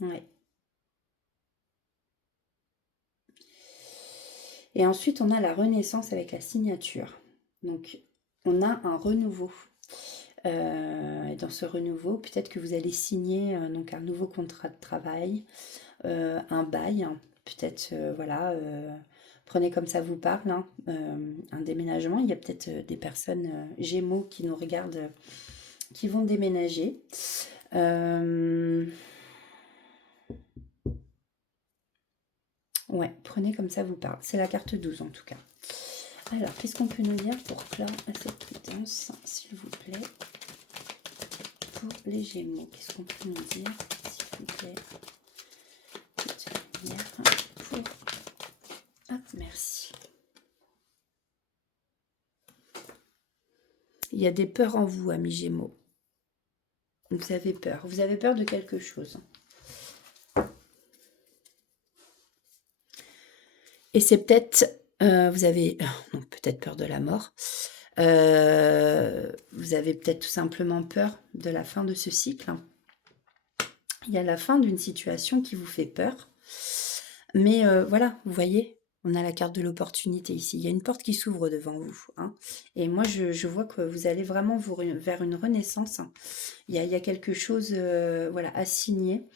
Ouais. Et ensuite, on a la renaissance avec la signature. Donc, on a un renouveau. Et dans ce renouveau, peut-être que vous allez signer donc un nouveau contrat de travail, un bail, hein, peut-être, voilà, prenez comme ça vous parle, hein, un déménagement. Il y a peut-être des personnes Gémeaux qui nous regardent, qui vont déménager. Ouais, prenez comme ça vous parle. C'est la carte 12 en tout cas. Alors, qu'est-ce qu'on peut nous dire pour clore cette guidance, s'il vous plaît, pour les Gémeaux? Qu'est-ce qu'on peut nous dire, s'il vous plaît? Petite dernière pour... Ah, merci. Il y a des peurs en vous, amis Gémeaux. Vous avez peur. Vous avez peur de quelque chose. Et c'est peut-être... vous avez... non, peut-être peur de la mort. Vous avez peut-être tout simplement peur de la fin de ce cycle. Il y a la fin d'une situation qui vous fait peur. Mais voilà, vous voyez, on a la carte de l'opportunité ici. Il y a une porte qui s'ouvre devant vous. Hein. Et moi, je vois que vous allez vraiment vers une renaissance. Il y a quelque chose voilà, à signer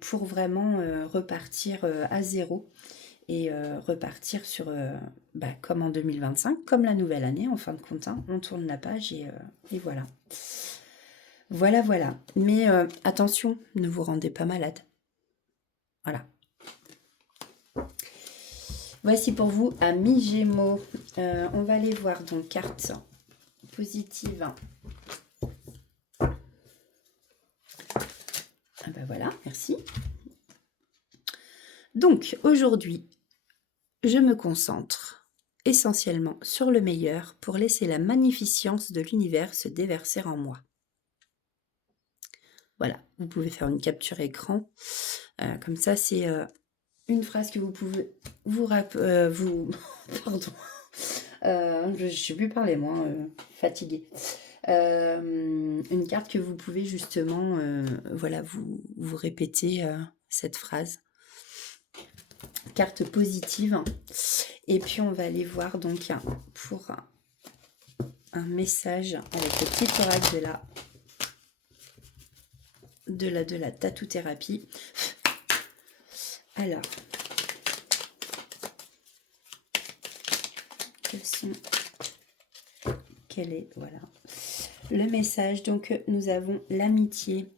pour vraiment repartir à zéro. Et repartir sur, comme en 2025, comme la nouvelle année, en fin de compte. Hein. On tourne la page et voilà. Voilà, voilà. Mais attention, ne vous rendez pas malade. Voilà. Voici pour vous, amis Gémeaux. On va aller voir donc carte positive. Ah ben voilà, merci. Donc, aujourd'hui, je me concentre essentiellement sur le meilleur pour laisser la magnificence de l'univers se déverser en moi. Voilà, vous pouvez faire une capture écran. Comme ça, c'est une phrase que vous pouvez vous... Pardon. Je ne sais plus parler, moi, fatiguée. Une carte que vous pouvez justement, voilà, vous répéter cette phrase. Carte positive. Et puis, on va aller voir donc pour un message avec le petit oracle de la tatou-thérapie. Alors, quel est, voilà, le message. Donc, nous avons l'amitié.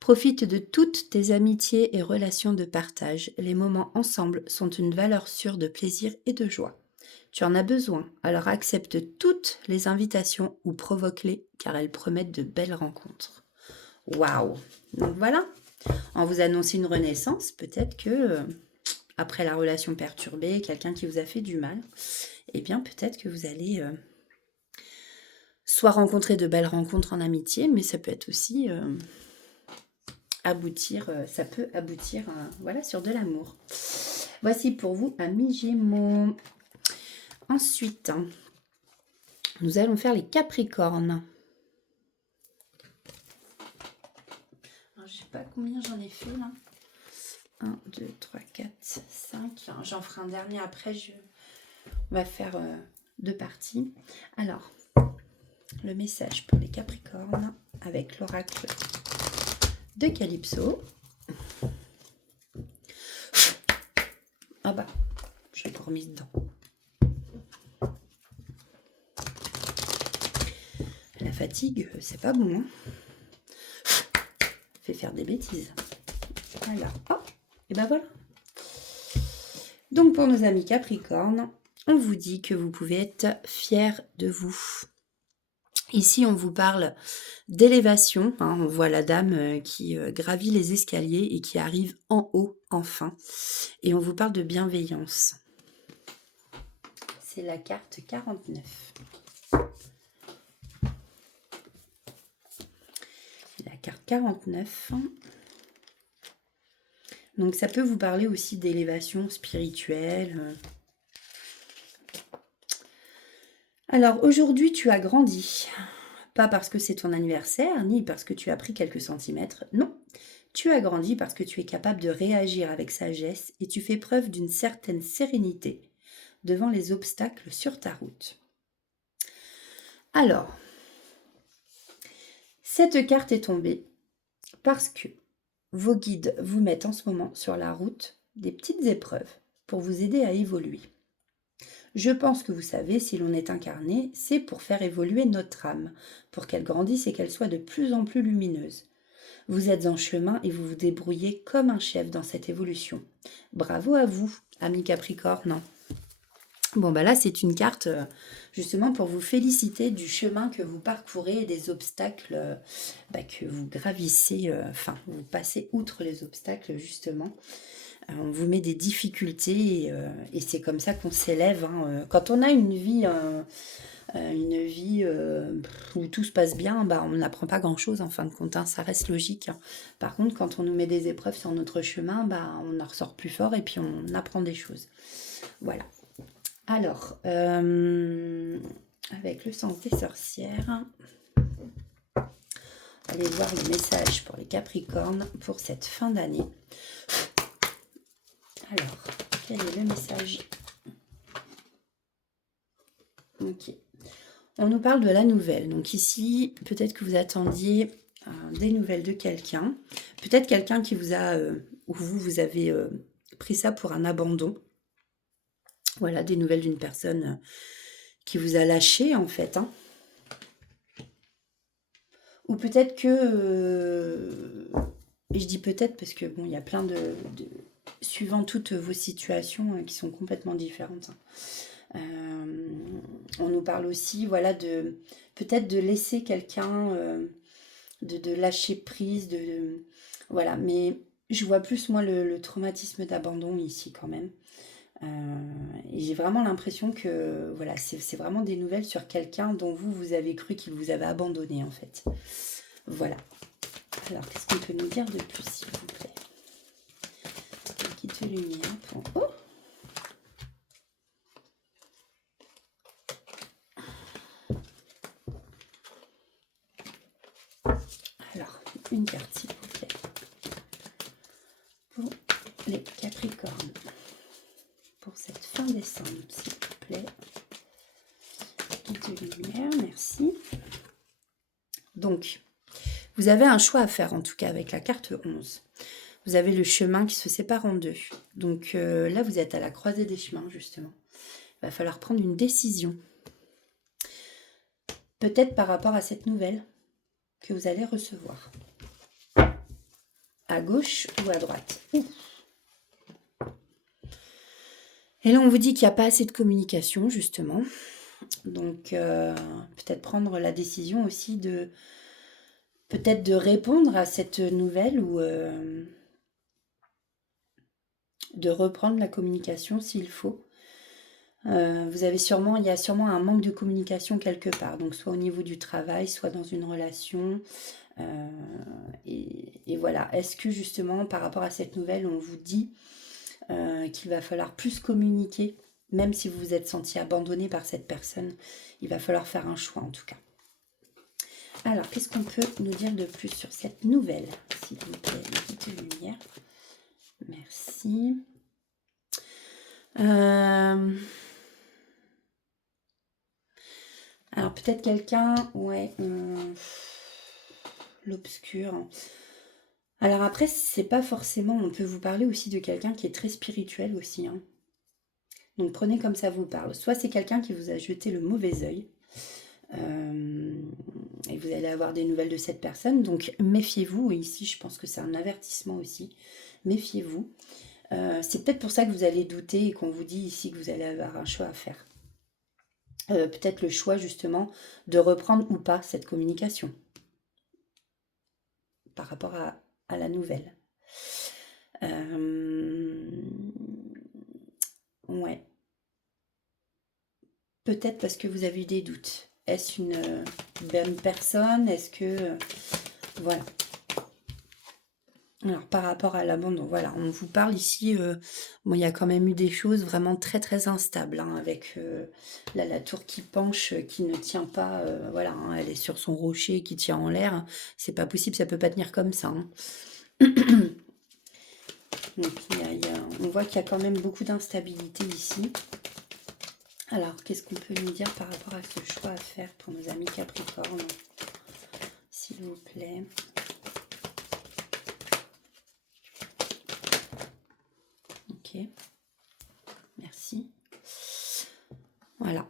Profite de toutes tes amitiés et relations de partage. Les moments ensemble sont une valeur sûre de plaisir et de joie. Tu en as besoin, alors accepte toutes les invitations ou provoque-les, car elles promettent de belles rencontres. Waouh! Donc voilà, on vous annonce une renaissance, peut-être que après la relation perturbée, quelqu'un qui vous a fait du mal, eh bien peut-être que vous allez soit rencontrer de belles rencontres en amitié, mais ça peut être aussi aboutir, ça peut aboutir voilà, sur de l'amour. Voici pour vous, amis Gémeaux. Ensuite, nous allons faire les Capricornes. Alors, je ne sais pas combien j'en ai fait là. 1, 2, 3, 4, 5. J'en ferai un dernier après. On va faire 2 parties. Alors, le message pour les Capricornes avec l'oracle de Calypso. Ah bah, j'ai encore mis dedans. La fatigue, c'est pas bon. Hein, fait faire des bêtises. Voilà. Hop. Et ben voilà. Donc pour nos amis Capricornes, on vous dit que vous pouvez être fiers de vous. Ici, on vous parle d'élévation. Hein, on voit la dame qui gravit les escaliers et qui arrive en haut, enfin. Et on vous parle de bienveillance. C'est la carte 49. La carte 49. Donc ça peut vous parler aussi d'élévation spirituelle. Alors aujourd'hui tu as grandi. Pas parce que c'est ton anniversaire, ni parce que tu as pris quelques centimètres. Non, tu as grandi parce que tu es capable de réagir avec sagesse et tu fais preuve d'une certaine sérénité devant les obstacles sur ta route. Alors, cette carte est tombée parce que vos guides vous mettent en ce moment sur la route des petites épreuves pour vous aider à évoluer. Je pense que vous savez, si l'on est incarné, c'est pour faire évoluer notre âme, pour qu'elle grandisse et qu'elle soit de plus en plus lumineuse. Vous êtes en chemin et vous vous débrouillez comme un chef dans cette évolution. Bravo à vous, amis Capricorne. Bon, bah là, c'est une carte justement pour vous féliciter du chemin que vous parcourez et des obstacles bah, que vous gravissez, enfin, vous passez outre les obstacles justement. On vous met des difficultés et c'est comme ça qu'on s'élève, hein. Quand on a une vie où tout se passe bien, bah, on n'apprend pas grand-chose en fin de compte, hein, ça reste logique, hein. Par contre, quand on nous met des épreuves sur notre chemin, bah, on en ressort plus fort et puis on apprend des choses. Voilà. Alors, avec le sens des sorcières, allez voir le message pour les Capricornes pour cette fin d'année. Alors, quel est le message? Ok. On nous parle de la nouvelle. Donc ici, peut-être que vous attendiez des nouvelles de quelqu'un. Peut-être quelqu'un qui vous a, ou vous avez pris ça pour un abandon. Voilà, des nouvelles d'une personne qui vous a lâché en fait, hein. Ou peut-être que, et je dis peut-être parce que bon, il y a plein suivant toutes vos situations qui sont complètement différentes, hein. On nous parle aussi, voilà, de peut-être de laisser quelqu'un, de lâcher prise, voilà. Mais je vois plus moi le traumatisme d'abandon ici quand même. Et j'ai vraiment l'impression que voilà, c'est vraiment des nouvelles sur quelqu'un dont vous avez cru qu'il vous avait abandonné en fait. Voilà. Alors, qu'est-ce qu'on peut nous dire de plus, s'il vous plaît? Quitte lumière pour... Oh! Alors, une carte, s'il vous plaît. Pour les Capricornes. Pour cette fin décembre, s'il vous plaît. Quitte lumière, merci. Donc, vous avez un choix à faire, en tout cas, avec la carte 11. Vous avez le chemin qui se sépare en deux. Donc là, vous êtes à la croisée des chemins, justement. Il va falloir prendre une décision. Peut-être par rapport à cette nouvelle que vous allez recevoir. À gauche ou à droite. Et là, on vous dit qu'il n'y a pas assez de communication, justement. Donc, peut-être prendre la décision aussi de... Peut-être de répondre à cette nouvelle ou de reprendre la communication s'il faut. Il y a sûrement un manque de communication quelque part, donc soit au niveau du travail, soit dans une relation. Et voilà, est-ce que justement par rapport à cette nouvelle, on vous dit qu'il va falloir plus communiquer, même si vous vous êtes senti abandonné par cette personne, il va falloir faire un choix en tout cas. Alors, qu'est-ce qu'on peut nous dire de plus sur cette nouvelle, s'il vous plaît, petite lumière. Merci. Alors peut-être quelqu'un, ouais, l'obscur. Alors après, c'est pas forcément, on peut vous parler aussi de quelqu'un qui est très spirituel aussi, hein. Donc prenez comme ça vous parle. Soit c'est quelqu'un qui vous a jeté le mauvais œil, et vous allez avoir des nouvelles de cette personne. Donc méfiez-vous, et ici je pense que c'est un avertissement aussi. Méfiez-vous. C'est peut-être pour ça que vous allez douter et qu'on vous dit ici que vous allez avoir un choix à faire. Peut-être le choix justement de reprendre ou pas cette communication par rapport à la nouvelle. Ouais. Peut-être parce que vous avez eu des doutes. Est-ce une bonne personne? Est-ce que... voilà. Alors, par rapport à l'abandon, voilà, on vous parle ici, bon, il y a quand même eu des choses vraiment très très instables, hein, avec là, la tour qui penche, qui ne tient pas, voilà, hein, elle est sur son rocher qui tient en l'air. C'est pas possible, ça peut pas tenir comme ça, hein. Donc, on voit qu'il y a quand même beaucoup d'instabilité ici. Alors, qu'est-ce qu'on peut nous dire par rapport à ce choix à faire pour nos amis Capricornes, s'il vous plaît? Ok, merci. Voilà.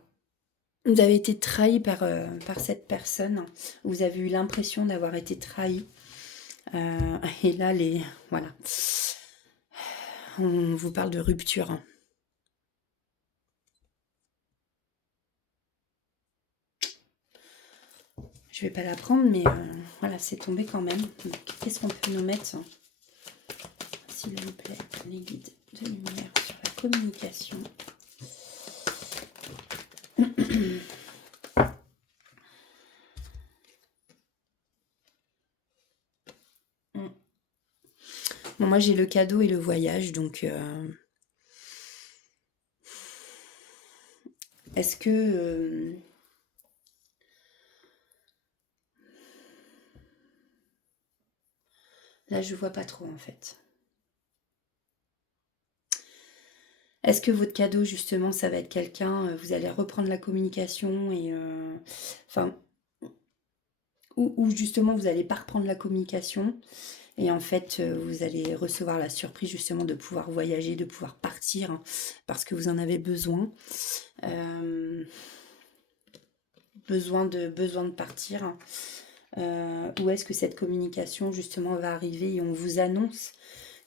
Vous avez été trahi par cette personne. Vous avez eu l'impression d'avoir été trahi. Et là, voilà. On vous parle de rupture. Je vais pas la prendre, mais voilà, c'est tombé quand même. Qu'est-ce qu'on peut nous mettre, s'il vous plaît, les guides de lumière sur la communication. Bon, moi j'ai le cadeau et le voyage, donc est-ce que là je vois pas trop en fait. Est-ce que votre cadeau justement ça va être quelqu'un, vous allez reprendre la communication et enfin ou justement vous allez pas reprendre la communication et en fait vous allez recevoir la surprise justement de pouvoir voyager, de pouvoir partir hein, parce que vous en avez besoin. Besoin de partir. Ou est-ce que cette communication justement va arriver et on vous annonce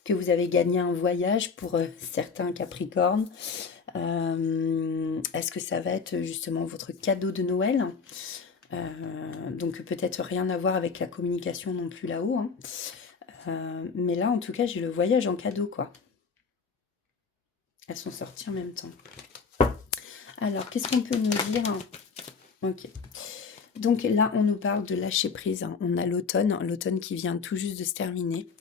que vous avez gagné un voyage pour certains Capricornes. Est-ce que ça va être justement votre cadeau de Noël? Donc peut-être rien à voir avec la communication non plus là-haut. Hein. Mais là, en tout cas, j'ai le voyage en cadeau, quoi. Elles sont sorties en même temps. Alors, qu'est-ce qu'on peut nous dire? Ok. Donc là, on nous parle de lâcher prise. Hein. On a l'automne qui vient tout juste de se terminer.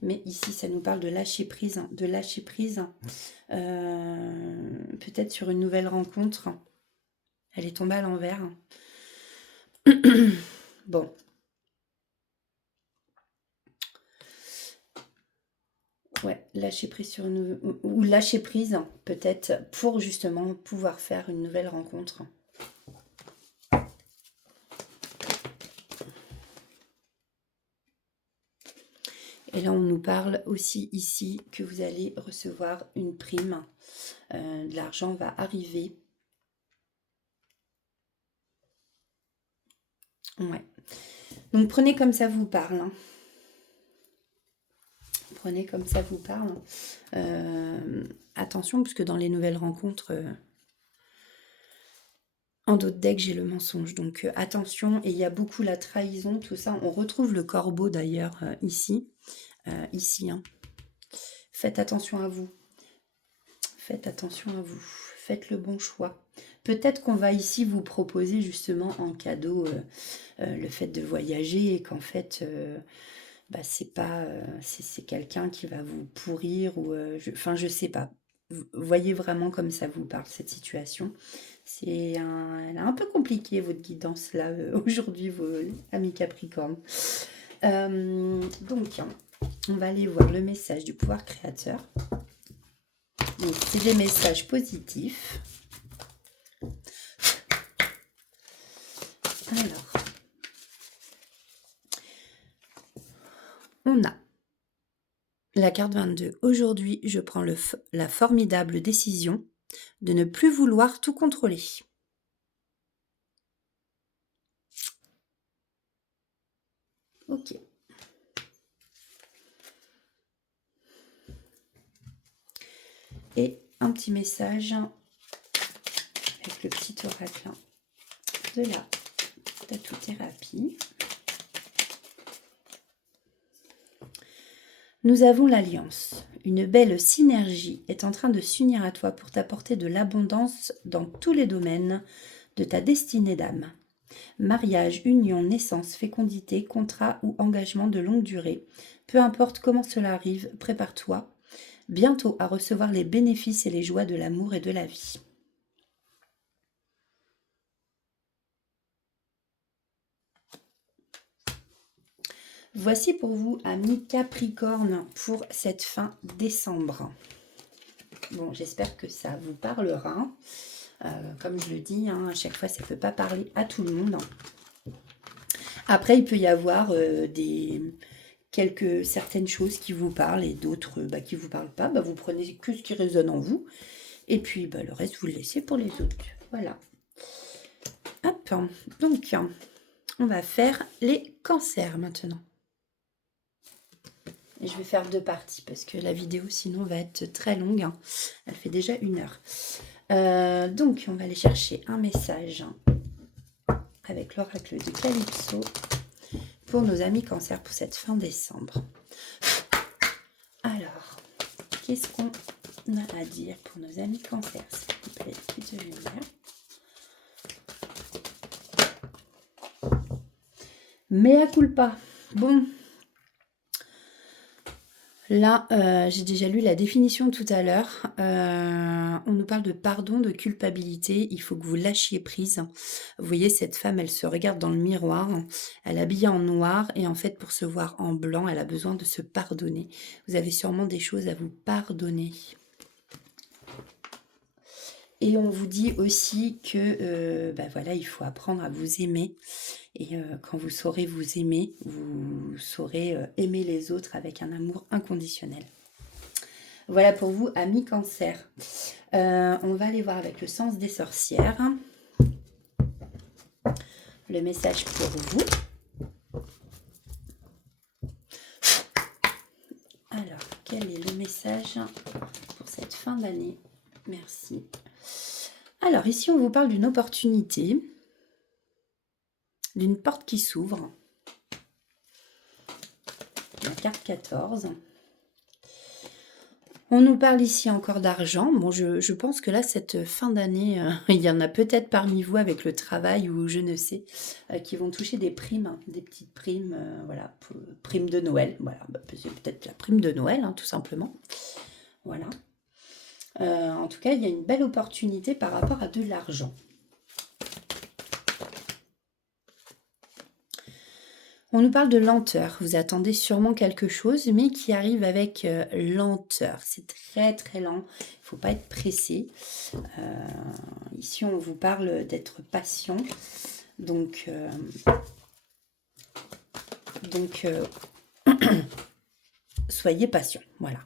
Mais ici, ça nous parle de lâcher prise. Peut-être sur une nouvelle rencontre. Elle est tombée à l'envers. Bon. Ouais, lâcher prise sur une... Ou lâcher prise, peut-être, pour justement pouvoir faire une nouvelle rencontre. Et là, on nous parle aussi ici que vous allez recevoir une prime. De l'argent va arriver. Ouais. Donc, prenez comme ça vous parle. Hein. Prenez comme ça vous parle. Attention, puisque dans les nouvelles rencontres, en d'autres decks, j'ai le mensonge. Donc, attention. Et il y a beaucoup la trahison, tout ça. On retrouve le corbeau, d'ailleurs, ici. Ici, hein. Faites attention à vous. Faites attention à vous. Faites le bon choix. Peut-être qu'on va ici vous proposer justement en cadeau le fait de voyager et qu'en fait, c'est pas, c'est quelqu'un qui va vous pourrir ou, enfin, je sais pas. Voyez vraiment comme ça vous parle cette situation. Elle est un peu compliquée votre guidance là aujourd'hui, vos amis Capricorne. Donc, on va aller voir le message du pouvoir créateur. Donc, c'est des messages positifs. Alors, on a la carte 22. Aujourd'hui, je prends la formidable décision de ne plus vouloir tout contrôler. Ok. Et un petit message avec le petit oracle de la tatou-thérapie. Nous avons l'alliance. Une belle synergie est en train de s'unir à toi pour t'apporter de l'abondance dans tous les domaines de ta destinée d'âme. Mariage, union, naissance, fécondité, contrat ou engagement de longue durée. Peu importe comment cela arrive, prépare-toi bientôt à recevoir les bénéfices et les joies de l'amour et de la vie. Voici pour vous, amis Capricorne, pour cette fin décembre. Bon, j'espère que ça vous parlera. Comme je le dis, hein, à chaque fois, ça ne peut pas parler à tout le monde. Après, il peut y avoir certaines choses qui vous parlent et d'autres qui ne vous parlent pas. Vous prenez que ce qui résonne en vous. Et puis, le reste, vous le laissez pour les autres. Voilà. Hop. Donc, on va faire les cancers maintenant. Et je vais faire 2 parties parce que la vidéo sinon va être très longue. Hein. Elle fait déjà 1 heure. Donc on va aller chercher un message avec l'oracle de Calypso pour nos amis Cancer pour cette fin décembre. Alors, qu'est-ce qu'on a à dire pour nos amis Cancer, s'il vous plaît, plus de lumière. Mea culpa. Bon. Là, j'ai déjà lu la définition tout à l'heure. On nous parle de pardon, de culpabilité. Il faut que vous lâchiez prise. Vous voyez, cette femme, elle se regarde dans le miroir. Elle est habillée en noir et en fait, pour se voir en blanc, elle a besoin de se pardonner. Vous avez sûrement des choses à vous pardonner. Et on vous dit aussi que voilà, il faut apprendre à vous aimer. Et quand vous saurez vous aimer, vous saurez aimer les autres avec un amour inconditionnel. Voilà pour vous, amis Cancer. On va aller voir avec le sens des sorcières. Le message pour vous. Alors, quel est le message pour cette fin d'année? Merci. Alors, ici, on vous parle d'une opportunité, d'une porte qui s'ouvre. La carte 14. On nous parle ici encore d'argent. Bon, je pense que là, cette fin d'année, il y en a peut-être parmi vous avec le travail ou je ne sais, qui vont toucher des primes, des petites primes, voilà, primes de Noël. Voilà, c'est peut-être la prime de Noël, tout simplement. Voilà. En tout cas, il y a une belle opportunité par rapport à de l'argent. On nous parle de lenteur. Vous attendez sûrement quelque chose, mais qui arrive avec lenteur. C'est très très lent. Il ne faut pas être pressé. Ici, on vous parle d'être patient. Donc soyez patient. Voilà.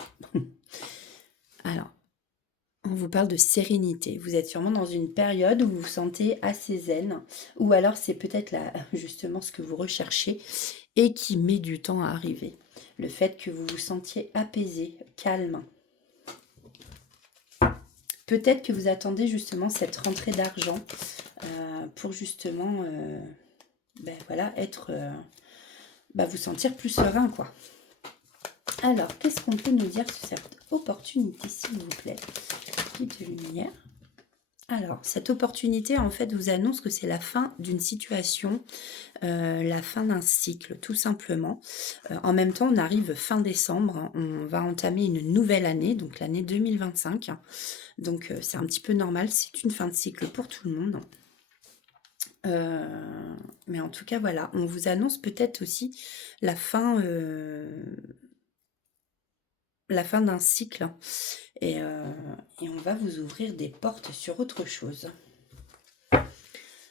Alors, on vous parle de sérénité. Vous êtes sûrement dans une période où vous vous sentez assez zen, ou alors c'est peut-être là justement ce que vous recherchez et qui met du temps à arriver. Le fait que vous vous sentiez apaisé, calme. Peut-être que vous attendez justement cette rentrée d'argent pour justement voilà, vous sentir plus serein, quoi. Alors, qu'est-ce qu'on peut nous dire sur cette opportunité, s'il vous plaît? De lumière. Alors, cette opportunité, en fait, vous annonce que c'est la fin d'une situation, la fin d'un cycle, tout simplement. En même temps, on arrive fin décembre, on va entamer une nouvelle année, donc l'année 2025. Donc, c'est un petit peu normal, c'est une fin de cycle pour tout le monde. Mais en tout cas, voilà, on vous annonce peut-être aussi la fin d'un cycle et on va vous ouvrir des portes sur autre chose.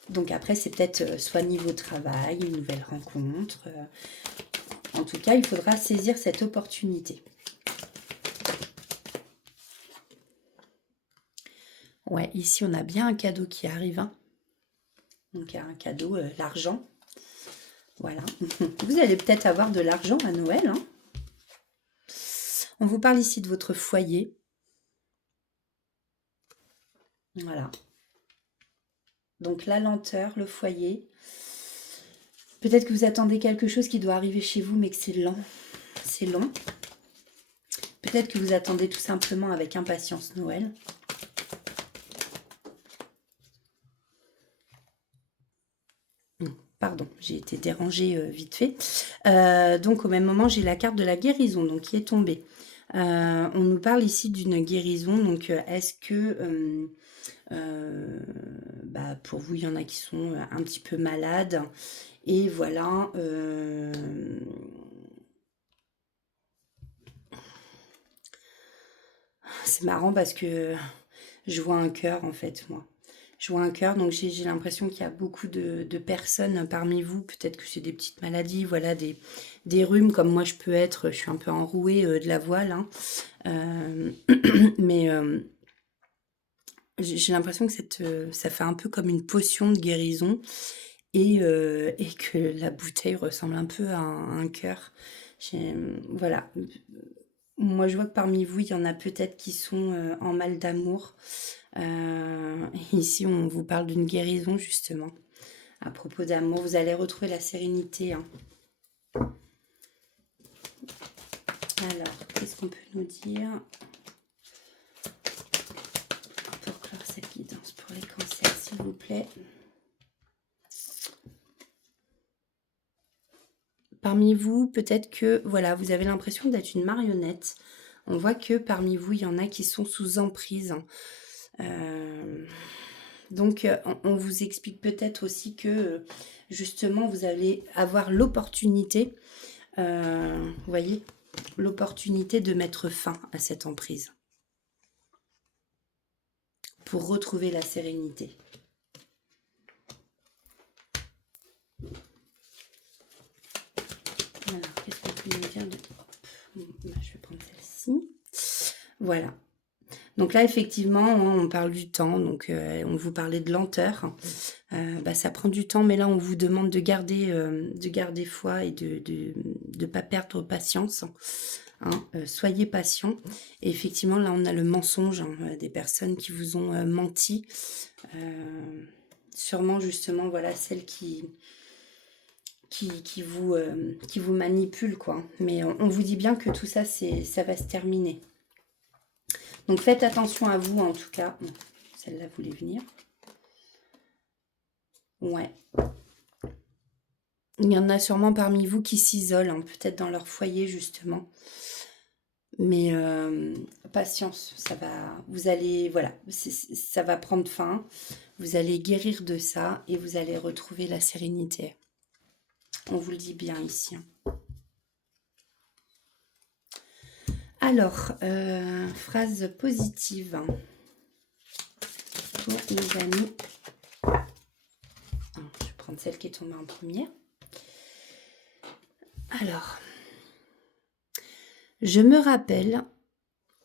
Donc après, c'est peut-être soit niveau travail, une nouvelle rencontre. En tout cas, il faudra saisir cette opportunité. Ouais, ici, on a bien un cadeau qui arrive. Donc un cadeau, l'argent. Voilà. Vous allez peut-être avoir de l'argent à Noël. On vous parle ici de votre foyer. Voilà. Donc la lenteur, le foyer. Peut-être que vous attendez quelque chose qui doit arriver chez vous, mais que c'est lent. C'est long. Peut-être que vous attendez tout simplement avec impatience Noël. Pardon, j'ai été dérangée vite fait. Donc au même moment, j'ai la carte de la guérison donc, qui est tombée. On nous parle ici d'une guérison. Donc est-ce que pour vous, il y en a qui sont un petit peu malades. Et voilà. C'est marrant parce que je vois un cœur en fait, moi. Je vois un cœur, donc j'ai l'impression qu'il y a beaucoup de personnes parmi vous. Peut-être que c'est des petites maladies, voilà, des rhumes comme moi je peux être. Je suis un peu enrouée de la voile. Mais j'ai l'impression que ça fait un peu comme une potion de guérison et que la bouteille ressemble un peu à un cœur. Voilà. Moi, je vois que parmi vous, il y en a peut-être qui sont en mal d'amour. Ici, on vous parle d'une guérison, justement. À propos d'amour, vous allez retrouver la sérénité, hein. Alors, qu'est-ce qu'on peut nous dire pour clore cette guidance pour les cancers, s'il vous plaît? Parmi vous, peut-être que, voilà, vous avez l'impression d'être une marionnette. On voit que parmi vous, il y en a qui sont sous emprise. Donc, on vous explique peut-être aussi que, justement, vous allez avoir l'opportunité, vous voyez, l'opportunité de mettre fin à cette emprise pour retrouver la sérénité. Alors, qu'est-ce qu'on peut nous dire de... Hop, je vais prendre celle-ci. Voilà. Donc là, effectivement, on parle du temps, donc on vous parlait de lenteur. Ça prend du temps, mais là, on vous demande de garder foi et de pas perdre patience. Hein, soyez patient. Et effectivement, là, on a le mensonge, hein, des personnes qui vous ont menti. Sûrement, justement, voilà, celles qui vous manipulent, quoi. Mais on vous dit bien que tout ça, ça va se terminer. Donc faites attention à vous, en tout cas. Bon, celle-là voulait venir. Ouais. Il y en a sûrement parmi vous qui s'isolent, hein, peut-être dans leur foyer, justement. Mais patience, ça va... Vous allez... Voilà, ça va prendre fin. Vous allez guérir de ça et vous allez retrouver la sérénité. On vous le dit bien ici, hein. Alors, phrase positive pour les amis. Je vais prendre celle qui est tombée en première. Alors,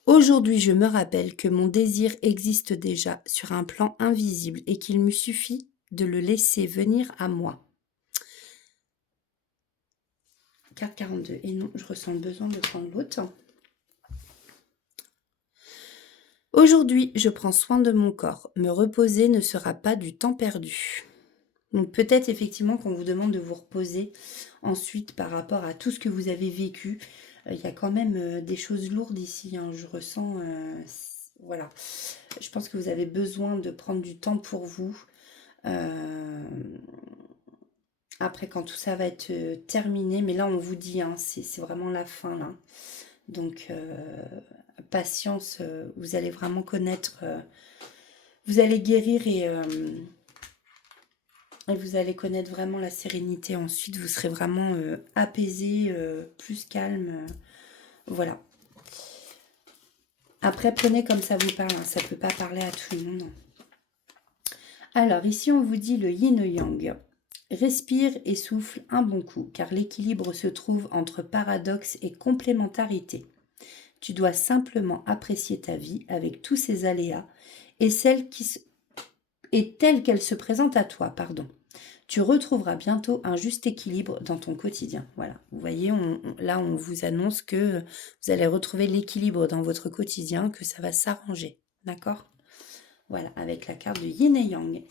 aujourd'hui je me rappelle que mon désir existe déjà sur un plan invisible et qu'il me suffit de le laisser venir à moi. Carte 42. Et non, je ressens le besoin de prendre l'autre. Aujourd'hui, je prends soin de mon corps. Me reposer ne sera pas du temps perdu. Donc peut-être effectivement qu'on vous demande de vous reposer ensuite par rapport à tout ce que vous avez vécu. Il y a quand même des choses lourdes ici, hein. Je ressens, voilà. Je pense que vous avez besoin de prendre du temps pour vous. Après, quand tout ça va être terminé, mais là on vous dit, hein, c'est vraiment la fin là. Donc patience, vous allez vraiment connaître, vous allez guérir et vous allez connaître vraiment la sérénité. Ensuite, vous serez vraiment apaisé, plus calme. Voilà. Après, prenez comme ça vous parle, hein, ça ne peut pas parler à tout le monde. Alors, ici, on vous dit le yin et yang. Respire et souffle un bon coup, car l'équilibre se trouve entre paradoxe et complémentarité. Tu dois simplement apprécier ta vie avec tous ses aléas et telle qu'elle se présente à toi, pardon. Tu retrouveras bientôt un juste équilibre dans ton quotidien. Voilà, vous voyez, là, on vous annonce que vous allez retrouver l'équilibre dans votre quotidien, que ça va s'arranger. D'accord? Voilà, avec la carte de Yin et Yang.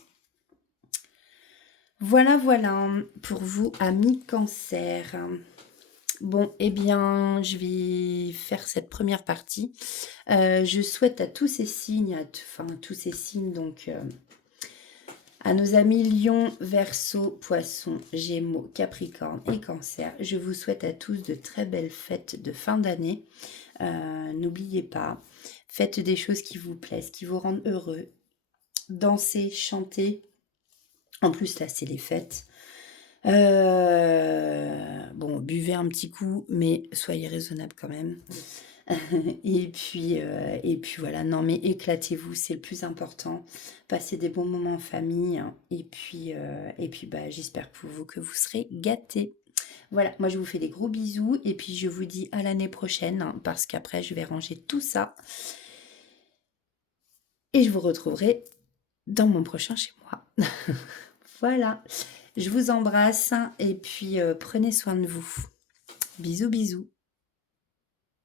Voilà, voilà, pour vous, amis Cancer. Bon, eh bien, je vais faire cette première partie. Je souhaite à tous ces signes, donc à nos amis Lion, Verseau, Poisson, Gémeaux, Capricorne et Cancer, je vous souhaite à tous de très belles fêtes de fin d'année. N'oubliez pas, faites des choses qui vous plaisent, qui vous rendent heureux. Dansez, chantez. En plus, là, c'est les fêtes. Bon, buvez un petit coup, mais soyez raisonnable quand même. Et puis voilà, non mais éclatez-vous, c'est le plus important. Passez des bons moments en famille, hein. Et puis j'espère pour vous que vous serez gâtés. Voilà, moi je vous fais des gros bisous et puis je vous dis à l'année prochaine, hein, parce qu'après je vais ranger tout ça. Et je vous retrouverai dans mon prochain chez moi. Voilà, je vous embrasse et puis prenez soin de vous. Bisous, bisous.